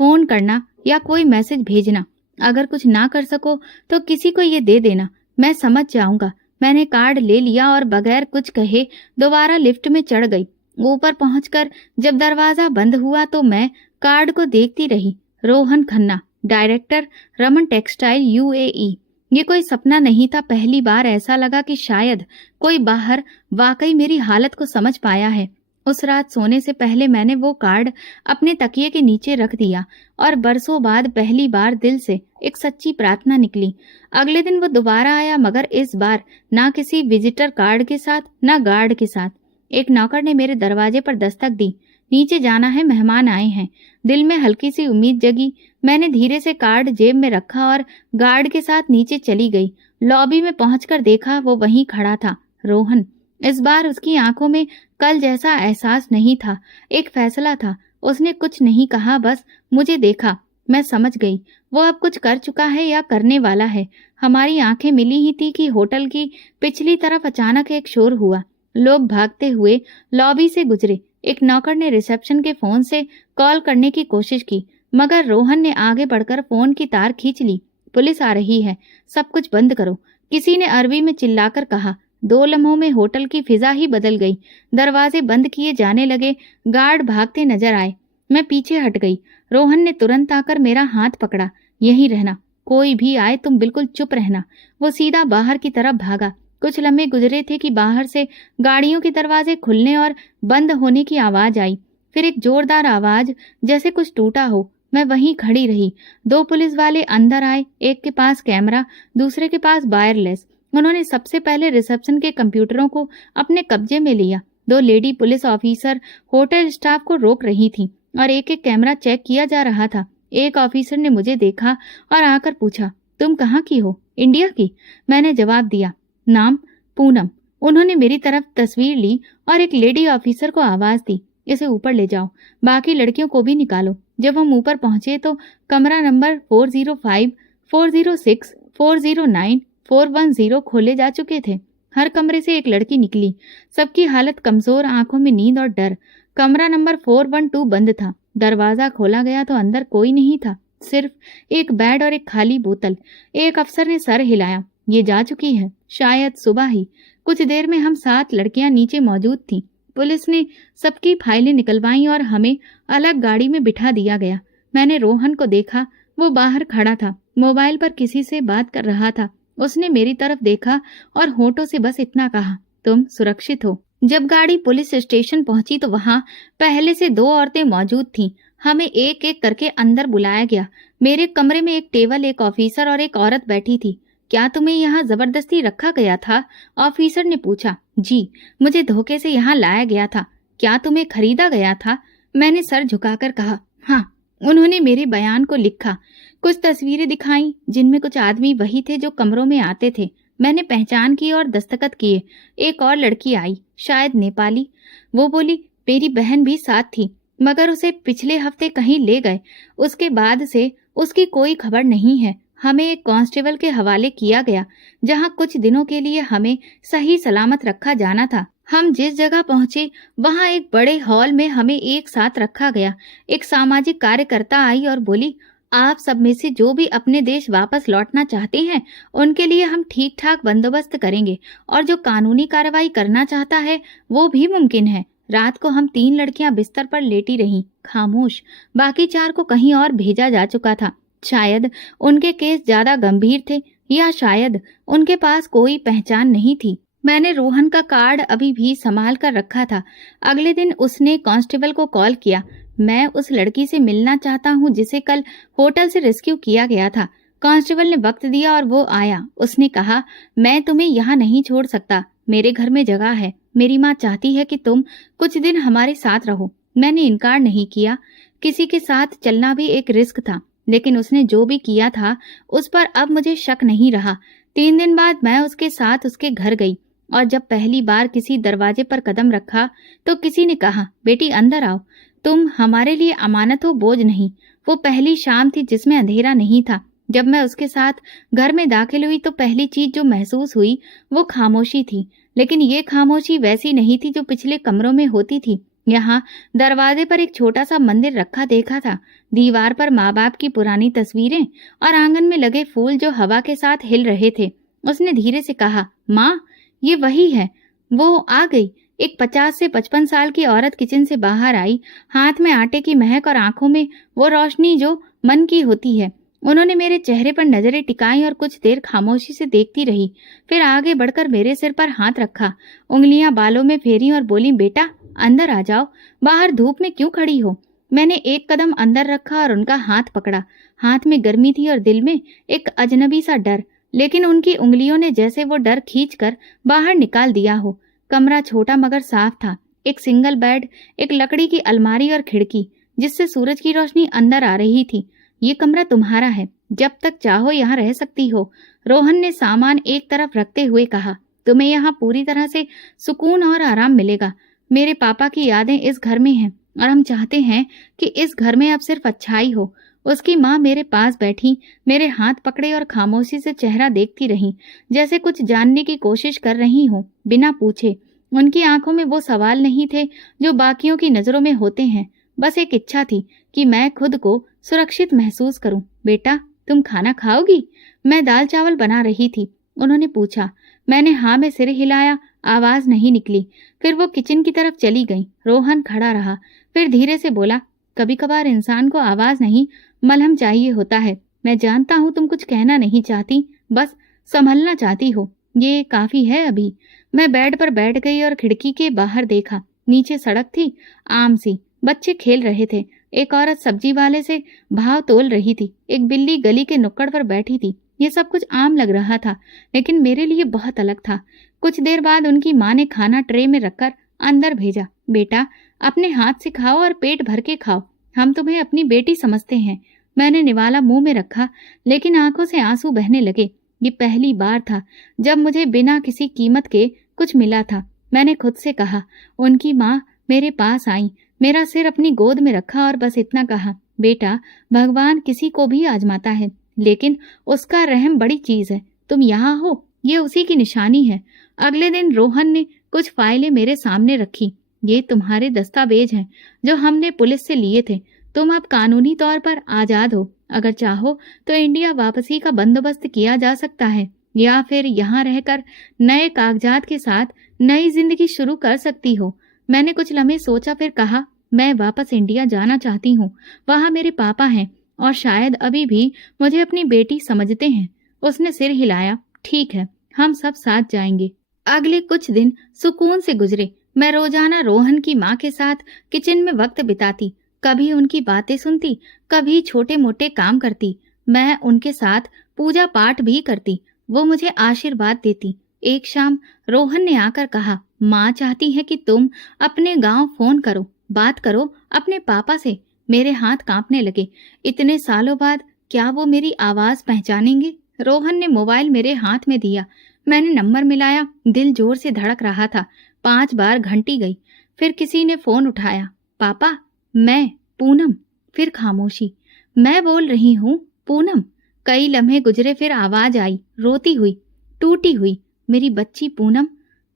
फोन करना या कोई मैसेज भेजना। अगर कुछ ना कर सको तो किसी को ये दे देना, मैं समझ जाऊंगा। मैंने कार्ड ले लिया और बगैर कुछ कहे दोबारा लिफ्ट में चढ़ गई। ऊपर पहुंचकर जब दरवाजा बंद हुआ तो मैं कार्ड को देखती रही। Rohan Khanna, director, Raman textile, UAE. ये कोई सपना नहीं था। पहली बार ऐसा लगा कि शायद कोई बाहर वाकई मेरी हालत को समझ पाया है। उस रात सोने से पहले मैंने वो कार्ड अपने तकिए के नीचे रख दिया और बरसों बाद पहली बार दिल से एक सच्ची प्रार्थना निकली। अगले दिन वो दोबारा आया, मगर इस बार ना किसी विजिटर कार्ड के साथ, ना गार्ड के साथ। एक नौकर ने मेरे दरवाजे पर दस्तक दी। नीचे जाना है, मेहमान आए हैं। दिल में हल्की सी उम्मीद जगी। मैंने धीरे से कार्ड जेब में रखा और गार्ड के साथ नीचे चली गई। लॉबी में पहुंचकर देखा वो वहीं खड़ा था, रोहन। इस बार उसकी आंखों में कल जैसा एहसास नहीं था, एक फैसला था। उसने कुछ नहीं कहा, बस मुझे देखा। मैं समझ गई वो अब कुछ कर चुका है या करने वाला है। हमारी आंखें मिली ही थी कि होटल की पिछली तरफ अचानक एक शोर हुआ। लोग भागते हुए लॉबी से गुजरे। एक नौकर ने रिसेप्शन के फोन से कॉल करने की कोशिश की, मगर रोहन ने आगे बढ़कर फोन की तार खींच ली। पुलिस आ रही है, सब कुछ बंद करो, किसी ने अरबी में चिल्लाकर कहा। 2 लम्हों में होटल की फिजा ही बदल गई। दरवाजे बंद किए जाने लगे, गार्ड भागते नजर आए। मैं पीछे हट गई। रोहन ने तुरंत आकर मेरा हाथ पकड़ा। यहीं रहना, कोई भी आए तुम बिल्कुल चुप रहना। वो सीधा बाहर की तरफ भागा। कुछ लम्हे गुजरे थे कि बाहर से गाड़ियों के दरवाजे खुलने और बंद होने की आवाज आई। फिर एक जोरदार आवाज, जैसे कुछ टूटा हो। मैं वहीं खड़ी रही। 2 पुलिस वाले अंदर आए, एक के पास कैमरा, दूसरे के पास वायरलेस। उन्होंने सबसे पहले रिसेप्शन के कंप्यूटरों को अपने कब्जे में लिया। 2 lady police officer hotel staff को रोक रही थीं और एक एक कैमरा चेक किया जा रहा था। एक ऑफिसर ने मुझे देखा और आकर पूछा, तुम कहाँ की हो? इंडिया की, मैंने जवाब दिया। नाम? पूनम। उन्होंने मेरी तरफ तस्वीर ली और एक लेडी ऑफिसर को आवाज दी, इसे ऊपर ले जाओ, बाकी लड़कियों को भी निकालो। जब हम ऊपर पहुंचे तो कमरा नंबर 405, 406, 409, 410 खोले जा चुके थे। हर कमरे से एक लड़की निकली, सबकी हालत कमजोर, आंखों में नींद और डर। कमरा नंबर 412 बंद था। दरवाजा खोला गया तो अंदर कोई नहीं था, सिर्फ एक बेड और एक खाली बोतल। एक अफसर ने सर हिलाया, ये जा चुकी है, शायद सुबह ही। कुछ देर में हम 7 लड़कियां नीचे मौजूद थीं। पुलिस ने सबकी फाइलें निकलवाईं और हमें अलग गाड़ी में बिठा दिया गया। मैंने रोहन को देखा, वो बाहर खड़ा था, मोबाइल पर किसी से बात कर रहा था। उसने मेरी तरफ देखा और होठों से बस इतना कहा, तुम सुरक्षित हो। जब गाड़ी पुलिस स्टेशन पहुंची तो वहां पहले से 2 औरतें मौजूद थीं। हमें एक एक करके अंदर बुलाया गया। मेरे कमरे में एक टेबल, एक ऑफिसर और एक औरत बैठी थी। क्या तुम्हें यहाँ जबरदस्ती रखा गया था? ऑफिसर ने पूछा। जी, मुझे धोखे से यहाँ लाया गया था। क्या तुम्हें खरीदा गया था? मैंने सर झुकाकर कहा, हाँ। उन्होंने मेरे बयान को लिखा, कुछ तस्वीरें दिखाई जिनमें कुछ आदमी वही थे जो कमरों में आते थे। मैंने पहचान की और दस्तखत किए। एक और लड़की आई, शायद नेपाली। वो बोली, मेरी बहन भी साथ थी, मगर उसे पिछले हफ्ते कहीं ले गए। उसके बाद से उसकी कोई खबर नहीं है। हमें एक कांस्टेबल के हवाले किया गया, जहां कुछ दिनों के लिए हमें सही सलामत रखा जाना था। हम जिस जगह पहुंचे वहां एक बड़े हॉल में हमें एक साथ रखा गया। एक सामाजिक कार्यकर्ता आई और बोली, आप सब में से जो भी अपने देश वापस लौटना चाहते हैं उनके लिए हम ठीक ठाक बंदोबस्त करेंगे, और जो कानूनी कार्रवाई करना चाहता है वो भी मुमकिन है। रात को हम 3 लड़कियां बिस्तर पर लेटी रहीं, खामोश। बाकी 4 को कहीं और भेजा जा चुका था। शायद उनके केस ज्यादा गंभीर थे, या शायद उनके पास कोई पहचान नहीं थी। मैंने रोहन का कार्ड अभी भी संभाल कर रखा था। अगले दिन उसने कांस्टेबल को कॉल किया। मैं उस लड़की से मिलना चाहता हूँ जिसे कल होटल से रेस्क्यू किया गया था। कांस्टेबल ने वक्त दिया और वो आया। उसने कहा, मैं तुम्हें यहाँ नहीं छोड़ सकता, मेरे घर में जगह है। मेरी माँ चाहती है कि तुम कुछ दिन हमारे साथ रहो। मैंने इनकार नहीं किया। किसी के साथ चलना भी एक रिस्क था, लेकिन उसने जो भी किया था उस पर अब मुझे शक नहीं रहा। 3 दिन बाद मैं उसके साथ उसके घर गई, और जब पहली बार किसी दरवाजे पर कदम रखा तो किसी ने कहा, बेटी अंदर आओ, तुम हमारे लिए अमानत हो, बोझ नहीं। वो पहली शाम थी जिसमें अंधेरा नहीं था। जब मैं उसके साथ घर में दाखिल हुई तो पहली चीज जो महसूस हुई वो खामोशी थी। लेकिन ये खामोशी वैसी नहीं थी जो पिछले कमरों में होती थी। यहाँ दरवाजे पर एक छोटा सा मंदिर रखा देखा था। दीवार पर माँ बाप की पुरानी तस्वीरें और आंगन में लगे फूल जो हवा के साथ हिल रहे थे। उसने धीरे से कहा, माँ, ये वही है। वो आ गई। एक 50 से 55 साल की औरत किचन से बाहर आई, हाथ में आटे की महक और आंखों में वो रोशनी जो मन की होती है। उन्होंने मेरे चेहरे पर नजरें टिकाई और कुछ देर खामोशी से देखती रही। फिर आगे बढ़कर मेरे सिर पर हाथ रखा, उंगलियां बालों में फेरी और बोली, बेटा अंदर आ जाओ, बाहर धूप में क्यों खड़ी हो? मैंने एक कदम अंदर रखा और उनका हाथ पकड़ा। हाथ में गर्मी थी और दिल में एक अजनबी सा डर, लेकिन उनकी उंगलियों ने जैसे वो डर खींचकर बाहर निकाल दिया हो। कमरा छोटा मगर साफ था। एक सिंगल बेड, एक लकड़ी की अलमारी और खिड़की जिससे सूरज की रोशनी अंदर आ रही थी। ये कमरा तुम्हारा है, जब तक चाहो यहाँ रह सकती हो, रोहन ने सामान एक तरफ रखते हुए कहा। तुम्हें यहाँ पूरी तरह से सुकून और आराम मिलेगा। मेरे पापा की यादें इस घर में हैं और हम चाहते हैं कि इस घर में अब सिर्फ अच्छाई हो। उसकी माँ मेरे पास बैठी, मेरे हाथ पकड़े और खामोशी से चेहरा देखती रही, जैसे कुछ जानने की कोशिश कर रही हो, बिना पूछे। उनकी आंखों में वो सवाल नहीं थे जो बाकियों की नजरों में होते हैं, बस एक इच्छा थी कि मैं खुद को सुरक्षित महसूस करूं। बेटा, तुम खाना खाओगी? मैं दाल चावल बना रही थी। उन्होंने पूछा। मैंने हाँ में सिर हिलाया, आवाज नहीं निकली। फिर वो किचन की तरफ चली गई। रोहन खड़ा रहा, फिर धीरे से बोला, कभी कभार इंसान को आवाज नहीं, मलहम चाहिए होता है। मैं जानता हूँ तुम कुछ कहना नहीं चाहती, बस संभलना चाहती हो। ये काफी है अभी। मैं बेड पर बैठ गई और खिड़की के बाहर देखा। नीचे सड़क थी, आम सी। बच्चे खेल रहे थे। एक औरत सब्जी वाले से भाव तोल रही थी। एक बिल्ली गली के नुक्कड़ पर बैठी थी। ये सब कुछ आम लग रहा था, लेकिन मेरे लिए बहुत अलग था। कुछ देर बाद उनकी माँ ने खाना ट्रे में रखकर अंदर भेजा। बेटा, अपने हाथ से खाओ और पेट भर के खाओ, हम तुम्हें अपनी बेटी समझते हैं। मैंने निवाला मुंह में रखा, लेकिन आंखों से आंसू बहने लगे। ये पहली बार था जब मुझे बिना किसी कीमत के कुछ मिला था। मैंने खुद से कहा। उनकी माँ मेरे पास आई, मेरा सिर अपनी गोद में रखा और बस इतना कहा, बेटा, भगवान किसी को भी आजमाता है, लेकिन उसका रहम बड़ी चीज है। तुम यहाँ हो, ये उसी की निशानी है। अगले दिन रोहन ने कुछ फाइलें मेरे सामने रखी। ये तुम्हारे दस्तावेज हैं जो हमने पुलिस से लिए थे। तुम अब कानूनी तौर पर आजाद हो। अगर चाहो तो इंडिया वापसी का बंदोबस्त किया जा सकता है। या फिर यहाँ रहकर नए कागजात के साथ नई जिंदगी शुरू कर सकती हो। मैंने कुछ लम्हे सोचा, फिर कहा, मैं वापस इंडिया जाना चाहती हूँ। वहाँ मेरे पापा हैं और शायद अभी भी मुझे अपनी बेटी समझते हैं। उसने सिर हिलाया। ठीक है, हम सब साथ जाएंगे। अगले कुछ दिन सुकून से गुजरे। मैं रोजाना रोहन की माँ के साथ किचन में वक्त बिताती, कभी उनकी बातें सुनती, कभी छोटे मोटे काम करती। मैं उनके साथ पूजा पाठ भी करती। वो मुझे आशीर्वाद देती। एक शाम रोहन ने आकर कहा, माँ चाहती है कि तुम अपने गांव फोन करो, बात करो अपने पापा से। मेरे हाथ कांपने लगे। इतने सालों बाद क्या वो मेरी आवाज पहचानेंगे? रोहन ने मोबाइल मेरे हाथ में दिया। मैंने नंबर मिलाया। दिल जोर से धड़क रहा था। 5 बार घंटी गई। फिर किसी ने फोन उठाया। पापा, मैं पूनम। फिर खामोशी। मैं बोल रही हूँ, पूनम। कई लम्हे गुजरे, फिर आवाज आई, रोती हुई, टूटी हुई। मेरी बच्ची पूनम,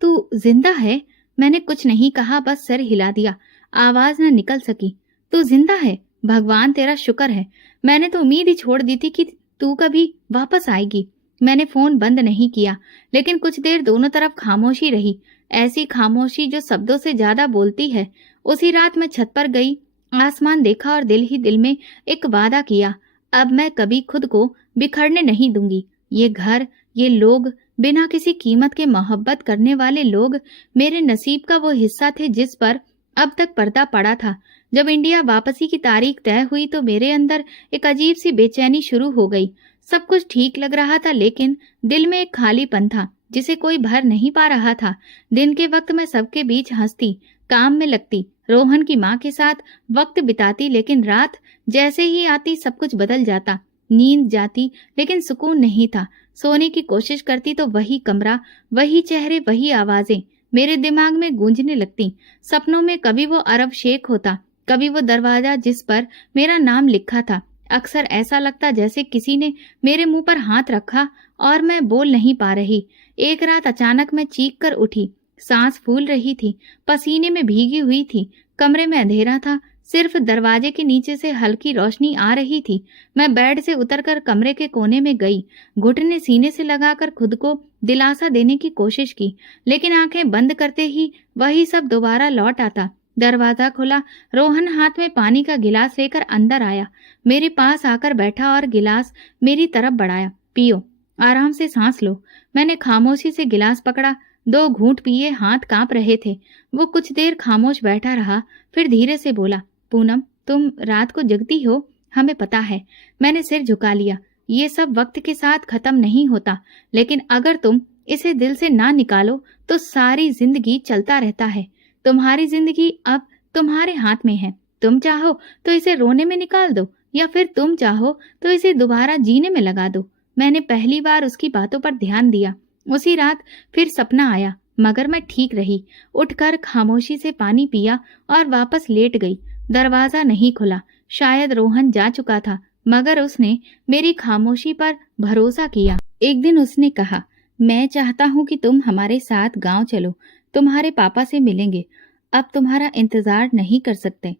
तू जिंदा है? मैंने कुछ नहीं कहा, बस सर हिला दिया। आवाज न निकल सकी। तू जिंदा है? भगवान तेरा शुक्र है। मैंने तो उम्मीद ही छोड़ दी थी कि तू कभी वापस आएगी। मैंने फोन बंद नहीं किया, लेकिन कुछ देर दोनों तरफ खामोशी रही। ऐसी खामोशी जो शब्दों से ज्यादा बोलती है। उसी रात मैं छत पर गई, आसमान देखा और दिल ही दिल में एक वादा किया, अब मैं कभी खुद को बिखरने नहीं दूंगी। ये घर, ये लोग, बिना किसी कीमत के मोहब्बत करने वाले लोग मेरे नसीब का वो हिस्सा थे जिस पर अब तक पर्दा पड़ा था। जब इंडिया वापसी की तारीख तय हुई तो मेरे अंदर एक अजीब सी बेचैनी शुरू हो गई। सब कुछ ठीक लग रहा था, लेकिन दिल में एक खालीपन था जिसे कोई भर नहीं पा रहा था। दिन के वक्त मैं सबके बीच हंसती, काम में लगती, रोहन की माँ के साथ वक्त बिताती, लेकिन रात जैसे ही आती सब कुछ बदल जाता। नींद जाती, लेकिन सुकून नहीं था। सोने की कोशिश करती तो वही कमरा, वही चेहरे, वही आवाजें मेरे दिमाग में गूंजने लगती। सपनों में कभी वो अरब शेख होता, कभी वो दरवाजा जिस पर मेरा नाम लिखा था। अक्सर ऐसा लगता जैसे किसी ने मेरे मुंह पर हाथ रखा और मैं बोल नहीं पा रही। एक रात अचानक मैं चीख कर उठी। सांस फूल रही थी, पसीने में भीगी हुई थी। कमरे में अंधेरा था, सिर्फ दरवाजे के नीचे से हल्की रोशनी आ रही थी। मैं बेड से उतरकर कमरे के कोने में गई, घुटने सीने से लगाकर खुद को दिलासा देने की कोशिश की, लेकिन आंखें बंद करते ही वही सब दोबारा लौट आता। दरवाजा खुला। रोहन हाथ में पानी का गिलास लेकर अंदर आया, मेरे पास आकर बैठा और गिलास मेरी तरफ बढ़ाया। पियो, आराम से सांस लो। मैंने खामोशी से गिलास पकड़ा, 2 घूंट पिए, हाथ कांप रहे थे। वो कुछ देर खामोश बैठा रहा, फिर धीरे से बोला, पूनम, तुम रात को जगती हो, हमें पता है। मैंने सिर झुका लिया। ये सब वक्त के साथ खत्म नहीं होता, लेकिन अगर तुम इसे दिल से ना निकालो तो सारी जिंदगी चलता रहता है। तुम्हारी जिंदगी अब तुम्हारे हाथ में है। तुम चाहो तो इसे रोने में निकाल दो, या फिर तुम चाहो तो इसे दोबारा जीने में लगा दो। मैंने पहली बार उसकी बातों पर ध्यान दिया। उसी रात फिर सपना आया, मगर मैं ठीक रही। उठकर खामोशी से पानी पिया और वापस लेट गई। दरवाजा नहीं खुला। शायद रोहन जा चुका था, मगर उसने मेरी खामोशी पर भरोसा किया। एक दिन उसने कहा, मैं चाहता हूँ कि तुम हमारे साथ गांव चलो, तुम्हारे पापा से मिलेंगे। अब तुम्हारा इंतजार नहीं कर सकते।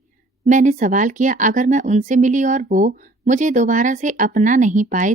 मैंने सवाल किया, अगर मैं उनसे मिली और वो मुझे दोबारा से अपना नहीं पाए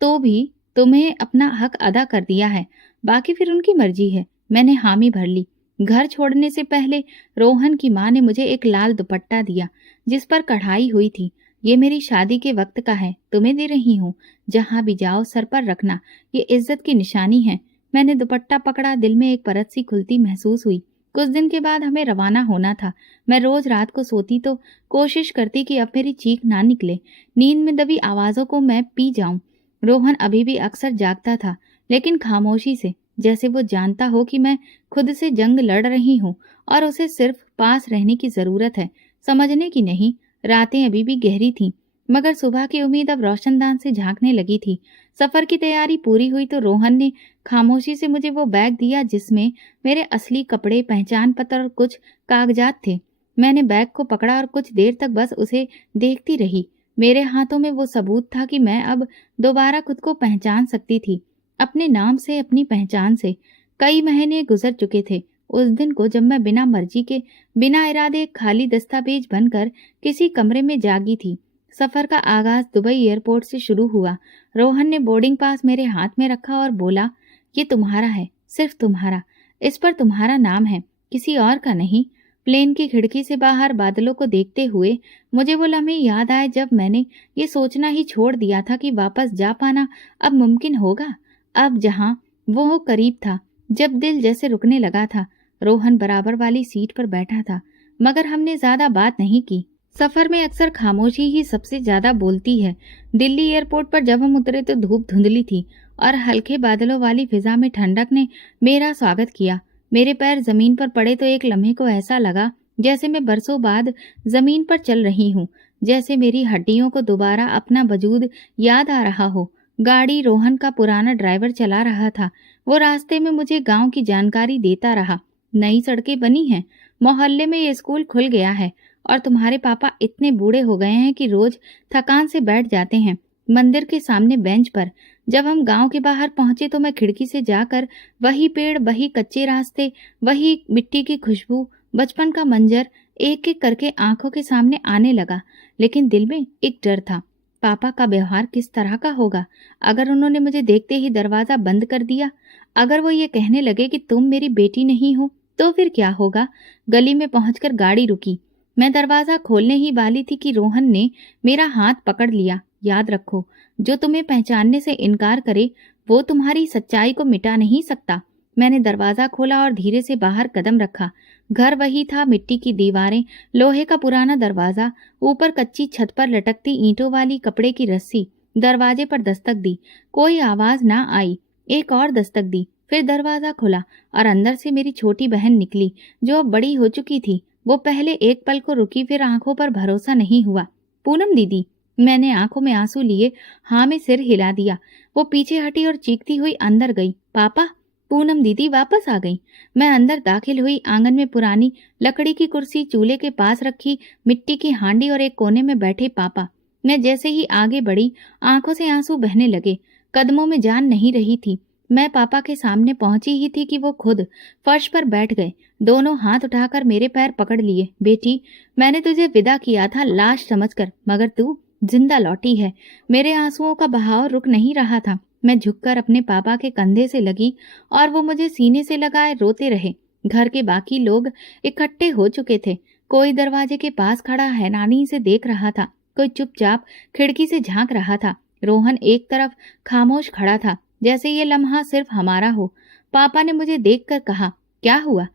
तो भी तुम्हें अपना हक अदा कर दिया है, बाकी फिर उनकी मर्जी है। मैंने हामी भर ली। घर छोड़ने से पहले रोहन की माँ ने मुझे एक लाल दुपट्टा दिया जिस पर कढ़ाई हुई थी। ये मेरी शादी के वक्त का है, तुम्हें दे रही हूँ। जहाँ भी जाओ सर पर रखना, ये इज्जत की निशानी है। मैंने दुपट्टा पकड़ा, दिल में एक परत सी खुलती महसूस हुई। कुछ दिन के बाद हमें रवाना होना था। मैं रोज रात को सोती तो कोशिश करती कि अब मेरी चीख ना निकले, नींद में दबी आवाजों को मैं पी जाऊं। रोहन अभी भी अक्सर जागता था, लेकिन खामोशी से, जैसे वो जानता हो कि मैं खुद से जंग लड़ रही हूँ और उसे सिर्फ पास रहने की जरूरत है, समझने की नहीं। रातें अभी भी गहरी थीं, मगर सुबह की उम्मीद अब रोशनदान से झांकने लगी थी। सफर की तैयारी पूरी हुई तो रोहन ने खामोशी से मुझे वो बैग दिया जिसमें मेरे असली कपड़े, पहचान पत्र और कुछ कागजात थे। मैंने बैग को पकड़ा और कुछ देर तक बस उसे देखती रही। मेरे हाथों में वो सबूत था कि मैं अब दोबारा खुद को पहचान सकती थी, अपने नाम से, अपनी पहचान से। कई महीने गुजर चुके थे उस दिन को जब मैं बिना मर्जी के, बिना इरादे, खाली दस्तावेज बनकर किसी कमरे में जागी थी। सफर का आगाज दुबई एयरपोर्ट से शुरू हुआ। रोहन ने बोर्डिंग पास मेरे हाथ में रखा और बोला, ये तुम्हारा है, सिर्फ तुम्हारा। इस पर तुम्हारा नाम है, किसी और का नहीं। प्लेन की खिड़की से बाहर बादलों को देखते हुए मुझे वो लम्हे याद आए जब मैंने ये सोचना ही छोड़ दिया था कि वापस जा पाना अब मुमकिन होगा। अब जहां वो करीब था, जब दिल जैसे रुकने लगा था। रोहन बराबर वाली सीट पर बैठा था, मगर हमने ज्यादा बात नहीं की। सफर में अक्सर खामोशी ही सबसे ज्यादा बोलती है। दिल्ली एयरपोर्ट पर जब हम उतरे तो धूप धुंधली थी और हल्के बादलों वाली फिजा में ठंडक ने मेरा स्वागत किया। मेरे पैर जमीन पर पड़े तो एक लम्हे को ऐसा लगा जैसे मैं बरसों बाद जमीन पर चल रही हूँ, जैसे मेरी हड्डियों को दोबारा अपना वजूद याद आ रहा हो। गाड़ी रोहन का पुराना ड्राइवर चला रहा था। वो रास्ते में मुझे गांव की जानकारी देता रहा। नई सड़कें बनी हैं, मोहल्ले में ये स्कूल खुल गया है और तुम्हारे पापा इतने बूढ़े हो गए हैं कि रोज थकान से बैठ जाते हैं मंदिर के सामने बेंच पर। जब हम गांव के बाहर पहुंचे तो मैं खिड़की से जाकर वही पेड़, वही कच्चे रास्ते, वही मिट्टी की खुशबू, बचपन का मंजर एक एक करके आंखों के सामने आने लगा। लेकिन दिल में एक डर था, पापा का व्यवहार किस तरह का होगा अगर उन्होंने मुझे देखते ही दरवाजा बंद कर दिया। अगर वो ये कहने लगे कि तुम मेरी बेटी नहीं हो तो फिर क्या होगा। गली में पहुंचकर गाड़ी रुकी। मैं दरवाजा खोलने ही वाली थी कि रोहन ने मेरा हाथ पकड़ लिया। याद रखो, जो तुम्हें पहचानने से इनकार करे वो तुम्हारी सच्चाई को मिटा नहीं सकता। मैंने दरवाजा खोला और धीरे से बाहर कदम रखा। घर वही था, मिट्टी की दीवारें, लोहे का पुराना दरवाजा, ऊपर कच्ची छत पर लटकती ईंटों वाली कपड़े की रस्सी। दरवाजे पर दस्तक दी, कोई आवाज ना आई। एक और दस्तक दी, फिर दरवाजा खुला और अंदर से मेरी छोटी बहन निकली, जो अब बड़ी हो चुकी थी। वो पहले एक पल को रुकी, फिर आंखों पर भरोसा नहीं हुआ। पूनम दीदी। मैंने आंखों में आंसू लिए हाँ में सिर हिला दिया। वो पीछे हटी और चीखती हुई अंदर गई। पापा। पूनम दीदी वापस आ गई। मैं अंदर दाखिल हुई। आंगन में पुरानी लकड़ी की कुर्सी, चूल्हे के पास रखी मिट्टी की हांडी और एक कोने में बैठे पापा। मैं जैसे ही आगे बढ़ी, आंखों से आंसू बहने लगे। कदमों में जान नहीं रही थी। मैं पापा के सामने पहुंची ही थी कि वो खुद फर्श पर बैठ गए। दोनों हाथ उठाकर मेरे पैर पकड़ लिए। बेटी, मैंने तुझे विदा किया था लाश समझकर, मगर तू जिंदा लौटी है। मेरे आंसुओं का बहाव रुक नहीं रहा था। मैं झुककर अपने पापा के कंधे से लगी और वो मुझे सीने से लगाए रोते रहे। घर के बाकी लोग इकट्ठे हो चुके थे। कोई दरवाजे के पास खड़ा हैरानी से देख रहा था, कोई चुपचाप खिड़की से झांक रहा था। रोहन एक तरफ खामोश खड़ा था, जैसे ये लम्हा सिर्फ हमारा हो। पापा ने मुझे देखकर कहा, क्या हुआ,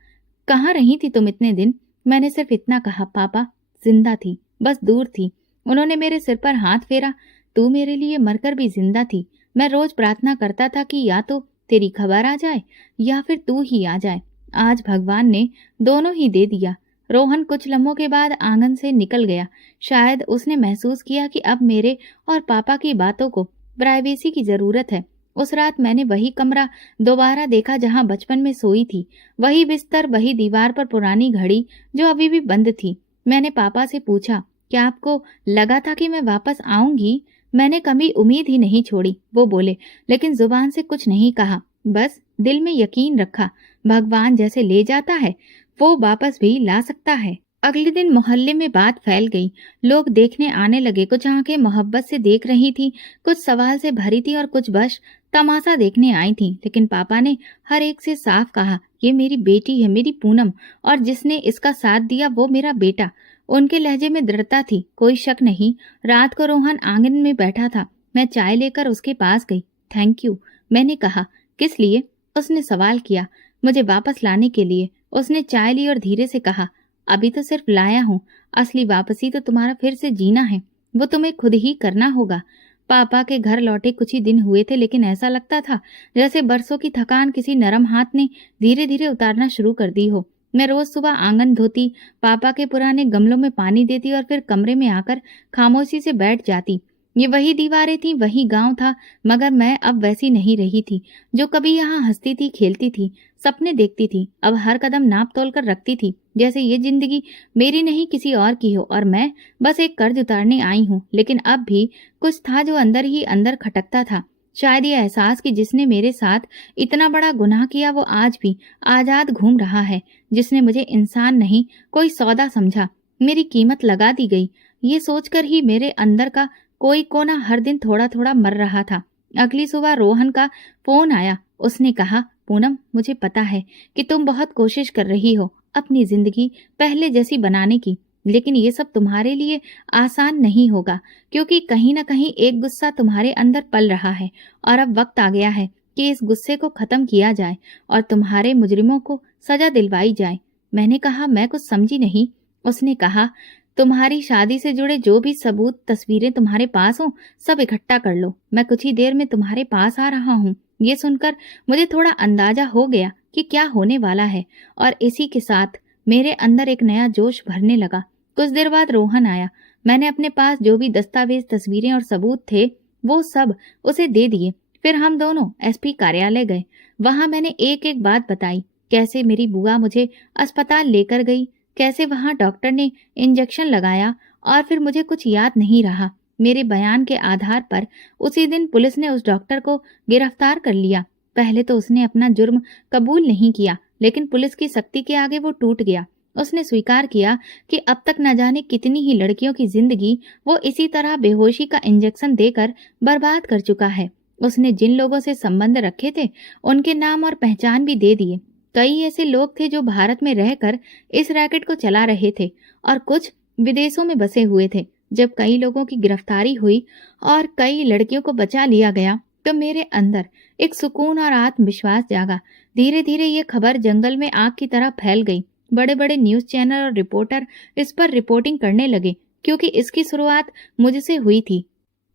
कहाँ रही थी तुम इतने दिन? मैंने सिर्फ इतना कहा, पापा जिंदा थी, बस दूर थी। उन्होंने मेरे सिर पर हाथ फेरा। तू मेरे लिए मरकर भी जिंदा थी। मैं रोज प्रार्थना करता था कि या तो तेरी खबर आ जाए या फिर तू ही आ जाए। आज भगवान ने दोनों ही दे दिया। रोहन कुछ लम्हों के बाद आंगन से निकल गया। शायद उसने महसूस किया कि अब मेरे और पापा की बातों को प्राइवेसी की जरूरत है। उस रात मैंने वही कमरा दोबारा देखा जहां बचपन में सोई थी। वही बिस्तर, वही दीवार पर पुरानी घड़ी जो अभी भी बंद थी। मैंने पापा से पूछा, क्या आपको लगा था कि मैं वापस आऊंगी? मैंने कभी उम्मीद ही नहीं छोड़ी, वो बोले, लेकिन जुबान से कुछ नहीं कहा। बस दिल में यकीन रखा, भगवान जैसे ले जाता है वो वापस भी ला सकता है। अगले दिन मोहल्ले में बात फैल गई। लोग देखने आने लगे। कुछ आंखें मोहब्बत से देख रही थी, कुछ सवाल से भरी थी और कुछ बस तमाशा देखने आई थी। लेकिन पापा ने हर एक से साफ कहा, ये मेरी बेटी है, मेरी पूनम, और जिसने इसका साथ दिया वो मेरा बेटा। उनके लहजे में दृढ़ता थी, कोई शक नहीं। रात को रोहन आंगन में बैठा था। मैं चाय लेकर उसके पास गई। थैंक यू, मैंने कहा। किस लिए? उसने सवाल किया। मुझे वापस लाने के लिए। उसने चाय ली और धीरे से कहा, अभी तो सिर्फ लाया हूँ, असली वापसी तो तुम्हारा फिर से जीना है, वो तुम्हें खुद ही करना होगा। पापा के घर लौटे कुछ ही दिन हुए थे, लेकिन ऐसा लगता था जैसे बरसों की थकान किसी नरम हाथ ने धीरे धीरे उतारना शुरू कर दी हो। मैं रोज सुबह आंगन धोती, पापा के पुराने गमलों में पानी देती और फिर कमरे में आकर खामोशी से बैठ जाती। ये वही दीवारें थी, वही गांव था, मगर मैं अब वैसी नहीं रही थी जो कभी यहाँ हंसती थी, खेलती थी, सपने देखती थी। अब हर कदम नाप तोल कर रखती थी, जैसे ये जिंदगी मेरी नहीं किसी और की हो और मैं बस एक कर्ज उतारने आई हूँ। लेकिन अब भी कुछ था जो अंदर ही अंदर खटकता था। शायद ये एहसास कि जिसने मेरे साथ इतना बड़ा गुनाह किया वो आज भी आजाद घूम रहा है। जिसने मुझे इंसान नहीं कोई सौदा समझा, मेरी कीमत लगा दी गई। ये सोचकर ही मेरे अंदर का कोई कोना हर दिन थोड़ा थोड़ा मर रहा था। अगली सुबह रोहन का फोन आया। उसने कहा, पूनम, मुझे पता है कि तुम बहुत कोशिश कर रही हो अपनी जिंदगी पहले जैसी बनाने की, लेकिन ये सब तुम्हारे लिए आसान नहीं होगा, क्योंकि कहीं ना कहीं एक गुस्सा तुम्हारे अंदर पल रहा है और अब वक्त आ गया है कि इस गुस्से को खत्म किया जाए और तुम्हारे मुजरिमों को सजा दिलवाई जाए। मैंने कहा, मैं कुछ समझी नहीं। उसने कहा, तुम्हारी शादी से जुड़े जो भी सबूत तस्वीरें तुम्हारे पास हो सब इकट्ठा कर लो, मैं कुछ ही देर में तुम्हारे पास आ रहा हूँ। ये सुनकर मुझे थोड़ा अंदाजा हो गया कि क्या होने वाला है और इसी के साथ मेरे अंदर एक नया जोश भरने लगा। कुछ देर बाद रोहन आया। मैंने अपने पास जो भी दस्तावेज, तस्वीरें और सबूत थे वो सब उसे दे दिए। फिर हम दोनों एसपी कार्यालय गए। वहां मैंने एक एक बात बताई, कैसे मेरी बुआ मुझे अस्पताल लेकर गई, कैसे वहां डॉक्टर ने इंजेक्शन लगाया और फिर मुझे कुछ याद नहीं रहा। मेरे बयान के आधार पर उसी दिन पुलिस ने उस डॉक्टर को गिरफ्तार कर लिया। पहले तो उसने अपना जुर्म कबूल नहीं किया, लेकिन पुलिस की सख्ती के आगे वो टूट गया। उसने स्वीकार किया कि अब तक न जाने कितनी ही लड़कियों की जिंदगी वो इसी तरह बेहोशी का इंजेक्शन देकर बर्बाद कर चुका है। उसने जिन लोगों से संबंध रखे थे उनके नाम और पहचान भी दे दिए। कई ऐसे लोग थे जो भारत में रहकर इस रैकेट को चला रहे थे और कुछ विदेशों में बसे हुए थे। जब कई लोगों की गिरफ्तारी हुई और कई लड़कियों को बचा लिया गया तो मेरे अंदर एक सुकून और आत्मविश्वास जागा। धीरे धीरे ये खबर जंगल में आग की तरह फैल गई। बड़े बड़े न्यूज चैनल और रिपोर्टर इस पर रिपोर्टिंग करने लगे, क्योंकि इसकी शुरुआत मुझसे हुई थी।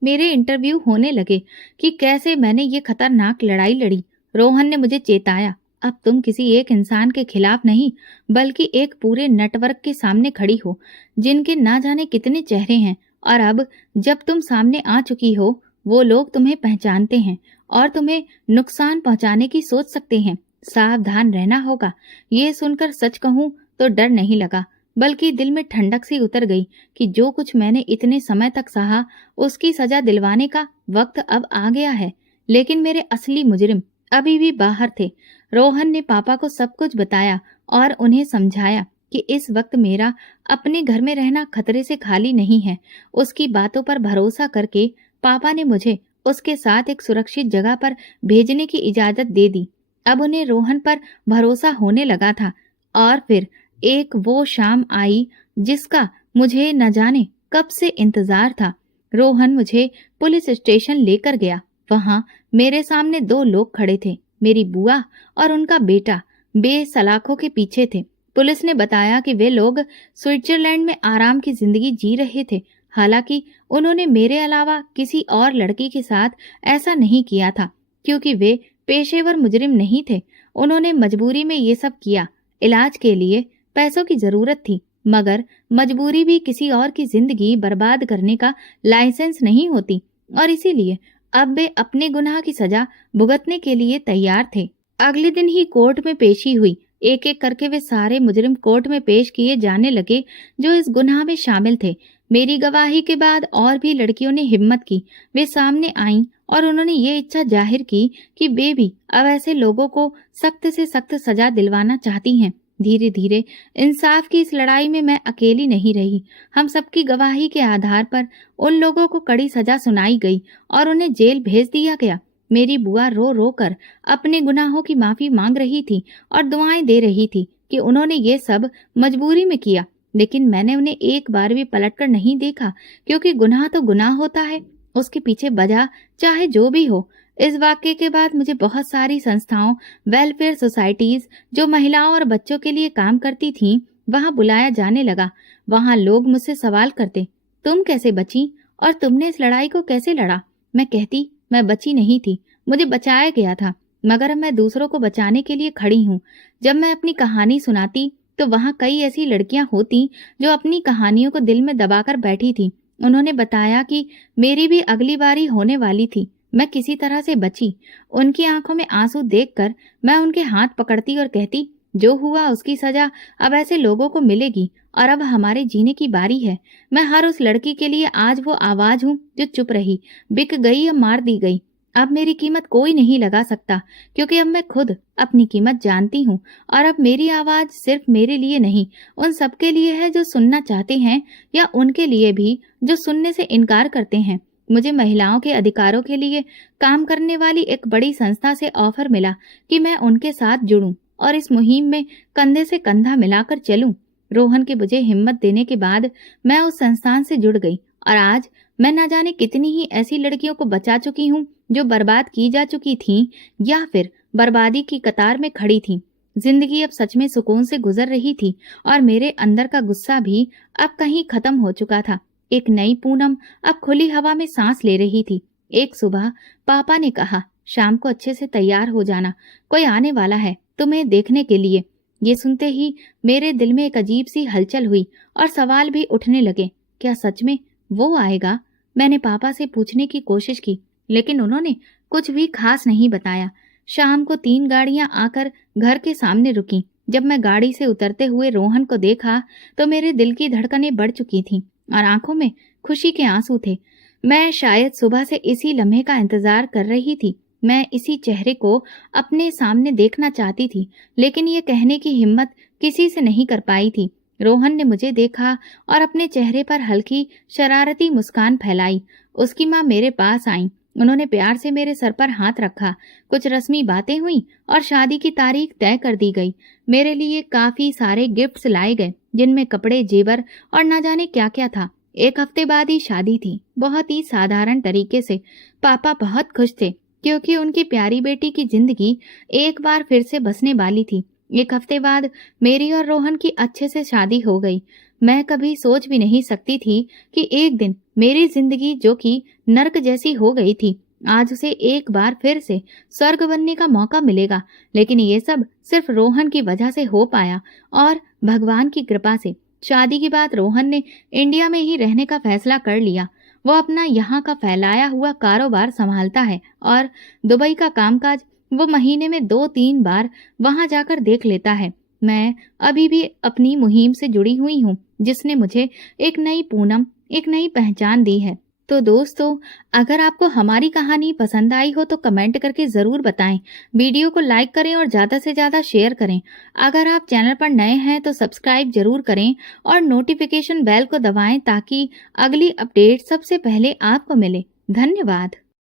मेरे इंटरव्यू होने लगे कि कैसे मैंने ये खतरनाक लड़ाई लड़ी। रोहन ने मुझे चेताया, अब तुम किसी एक इंसान के खिलाफ नहीं बल्कि एक पूरे नेटवर्क के सामने खड़ी हो, जिनके ना जाने कितने चेहरे हैं, और अब जब तुम सामने आ चुकी हो वो लोग तुम्हें पहचानते हैं और तुम्हें नुकसान पहुंचाने की सोच सकते हैं। सावधान रहना होगा। ये सुनकर सच कहूं तो डर नहीं लगा, बल्कि दिल में ठंडक सी उतर गई कि जो कुछ मैंने इतने समय तक सहा उसकी सजा दिलवाने का वक्त अब आ गया है। लेकिन मेरे असली मुजरिम अभी भी बाहर थे। रोहन ने पापा को सब कुछ बताया और उन्हें समझाया कि इस वक्त मेरा अपने घर में रहना खतरे से खाली नहीं है। उसकी बातों पर भरोसा करके पापा ने मुझे उसके साथ एक सुरक्षित जगह पर भेजने की इजाजत दे दी। अब उन्हें रोहन पर भरोसा होने लगा था। और फिर एक वो शाम आई जिसका मुझे न जाने कब से इंतजार था। रोहन मुझे पुलिस स्टेशन लेकर गया। वहां मेरे सामने दो लोग खड़े थे, मेरी बुआ और उनका बेटा बेसलाखों के पीछे थे। पुलिस ने बताया कि वे लोग स्विट्जरलैंड में आराम की जिंदगी जी रहे थे। हालांकि उन्होंने मेरे अलावा किसी और लड़की के साथ ऐसा नहीं किया था, क्योंकि वे पेशेवर मुजरिम नहीं थे। उन्होंने मजबूरी में ये सब किया। इलाज के लिए पैसों की जरूरत थी, मगर मजबूरी भी किसी और की जिंदगी बर्बाद करने का लाइसेंस नहीं होती, और इसीलिए अब वे अपने गुनाह की सजा भुगतने के लिए तैयार थे। अगले दिन ही कोर्ट में पेशी हुई। एक एक करके वे सारे मुजरिम कोर्ट में पेश किए जाने लगे जो इस गुनाह में शामिल थे। मेरी गवाही के बाद और भी लड़कियों ने हिम्मत की। वे सामने आईं और उन्होंने ये इच्छा जाहिर की कि वे भी अब ऐसे लोगों को सख्त से सख्त सजा दिलवाना चाहती हैं। धीरे धीरे इंसाफ की इस लड़ाई में मैं अकेली नहीं रही। हम सबकी गवाही के आधार पर उन लोगों को कड़ी सजा सुनाई गई और उन्हें जेल भेज दिया गया। मेरी बुआ रो रो कर अपने गुनाहों की माफी मांग रही थी और दुआएं दे रही थी कि उन्होंने ये सब मजबूरी में किया। लेकिन मैंने उन्हें एक बार भी पलटकर नहीं देखा, क्योंकि गुनाह तो गुनाह होता है, उसके पीछे वजह चाहे जो भी हो। इस वाक्य के बाद मुझे बहुत सारी संस्थाओं, वेलफेयर सोसाइटीज जो महिलाओं और बच्चों के लिए काम करती थीं, वहां बुलाया जाने लगा। वहां लोग मुझसे सवाल करते, तुम कैसे बची और तुमने इस लड़ाई को कैसे लड़ा? मैं कहती, मैं बची नहीं थी, मुझे बचाया गया था, मगर अब मैं दूसरों को बचाने के लिए खड़ी हूँ। जब मैं अपनी कहानी सुनाती तो वहां कई ऐसी लड़कियां होती जो अपनी कहानियों को दिल में दबाकर बैठी थी। उन्होंने बताया कि मेरी भी अगली बारी होने वाली थी। मैं किसी तरह से बची। उनकी आंखों में आंसू देखकर मैं उनके हाथ पकड़ती और कहती, जो हुआ उसकी सजा अब ऐसे लोगों को मिलेगी और अब हमारे जीने की बारी है। मैं हर उस लड़की के लिए आज वो आवाज हूँ जो चुप रही, बिक गई या मार दी गई। अब मेरी कीमत कोई नहीं लगा सकता, क्योंकि अब मैं खुद अपनी कीमत जानती हूँ। और अब मेरी आवाज़ सिर्फ मेरे लिए नहीं, उन सबके लिए है जो सुनना चाहते हैं, या उनके लिए भी जो सुनने से इनकार करते हैं। मुझे महिलाओं के अधिकारों के लिए काम करने वाली एक बड़ी संस्था से ऑफर मिला कि मैं उनके साथ जुड़ूं और इस मुहिम में कंधे से कंधा मिलाकर चलूं। रोहन के मुझे हिम्मत देने के बाद मैं उस संस्थान से जुड़ गई, और आज मैं न जाने कितनी ही ऐसी लड़कियों को बचा चुकी हूँ जो बर्बाद की जा चुकी थीं या फिर बर्बादी की कतार में खड़ी थीं। जिंदगी अब सच में सुकून से गुजर रही थी, और मेरे अंदर का गुस्सा भी अब कहीं खत्म हो चुका था। एक नई पूनम अब खुली हवा में सांस ले रही थी। एक सुबह पापा ने कहा, शाम को अच्छे से तैयार हो जाना, कोई आने वाला है तुम्हें देखने के लिए। ये सुनते ही मेरे दिल में एक अजीब सी हलचल हुई और सवाल भी उठने लगे। क्या सच में वो आएगा? मैंने पापा से पूछने की कोशिश की, लेकिन उन्होंने कुछ भी खास नहीं बताया। शाम को 3 गाड़ियां आकर घर के सामने रुकीं। जब मैं गाड़ी से उतरते हुए रोहन को देखा तो मेरे दिल की धड़कनें बढ़ चुकी थीं और आंखों में खुशी के आंसू थे। मैं शायद सुबह से इसी लम्हे का इंतजार कर रही थी। मैं इसी चेहरे को अपने सामने देखना चाहती थी, लेकिन ये कहने की हिम्मत किसी से नहीं कर पाई थी। रोहन ने मुझे देखा और अपने चेहरे पर हल्की शरारती मुस्कान फैलाई। उसकी माँ मेरे पास आई। उन्होंने प्यार से मेरे सर पर हाथ रखा। कुछ रस्मी बातें हुई और शादी की तारीख तय कर दी गई। मेरे लिए काफी सारे गिफ्ट्स लाए गए, जिनमें कपड़े, जेवर और न जाने क्या क्या था। 1 हफ्ते बाद ही शादी थी, बहुत ही साधारण तरीके से। पापा बहुत खुश थे, क्योंकि उनकी प्यारी बेटी की जिंदगी एक बार फिर से बसने वाली थी। 1 हफ्ते बाद मेरी और रोहन की अच्छे से शादी हो गई। मैं कभी सोच भी नहीं सकती थी कि एक दिन मेरी जिंदगी, जो कि नर्क जैसी हो गई थी, आज उसे एक बार फिर से स्वर्ग बनने का मौका मिलेगा। लेकिन ये सब सिर्फ रोहन की वजह से हो पाया और भगवान की कृपा से। शादी के बाद रोहन ने इंडिया में ही रहने का फैसला कर लिया। वो अपना यहाँ का फैलाया हुआ कारोबार संभालता है और दुबई का कामकाज वो महीने में 2-3 बार वहां जाकर देख लेता है। मैं अभी भी अपनी मुहिम से जुड़ी हुई हूँ, जिसने मुझे एक नई पूनम, एक नई पहचान दी है। तो दोस्तों, अगर आपको हमारी कहानी पसंद आई हो तो कमेंट करके ज़रूर बताएं। वीडियो को लाइक करें और ज़्यादा से ज़्यादा शेयर करें। अगर आप चैनल पर नए हैं तो सब्सक्राइब जरूर करें और नोटिफिकेशन बेल को दबाएं, ताकि अगली अपडेट सबसे पहले आपको मिले। धन्यवाद।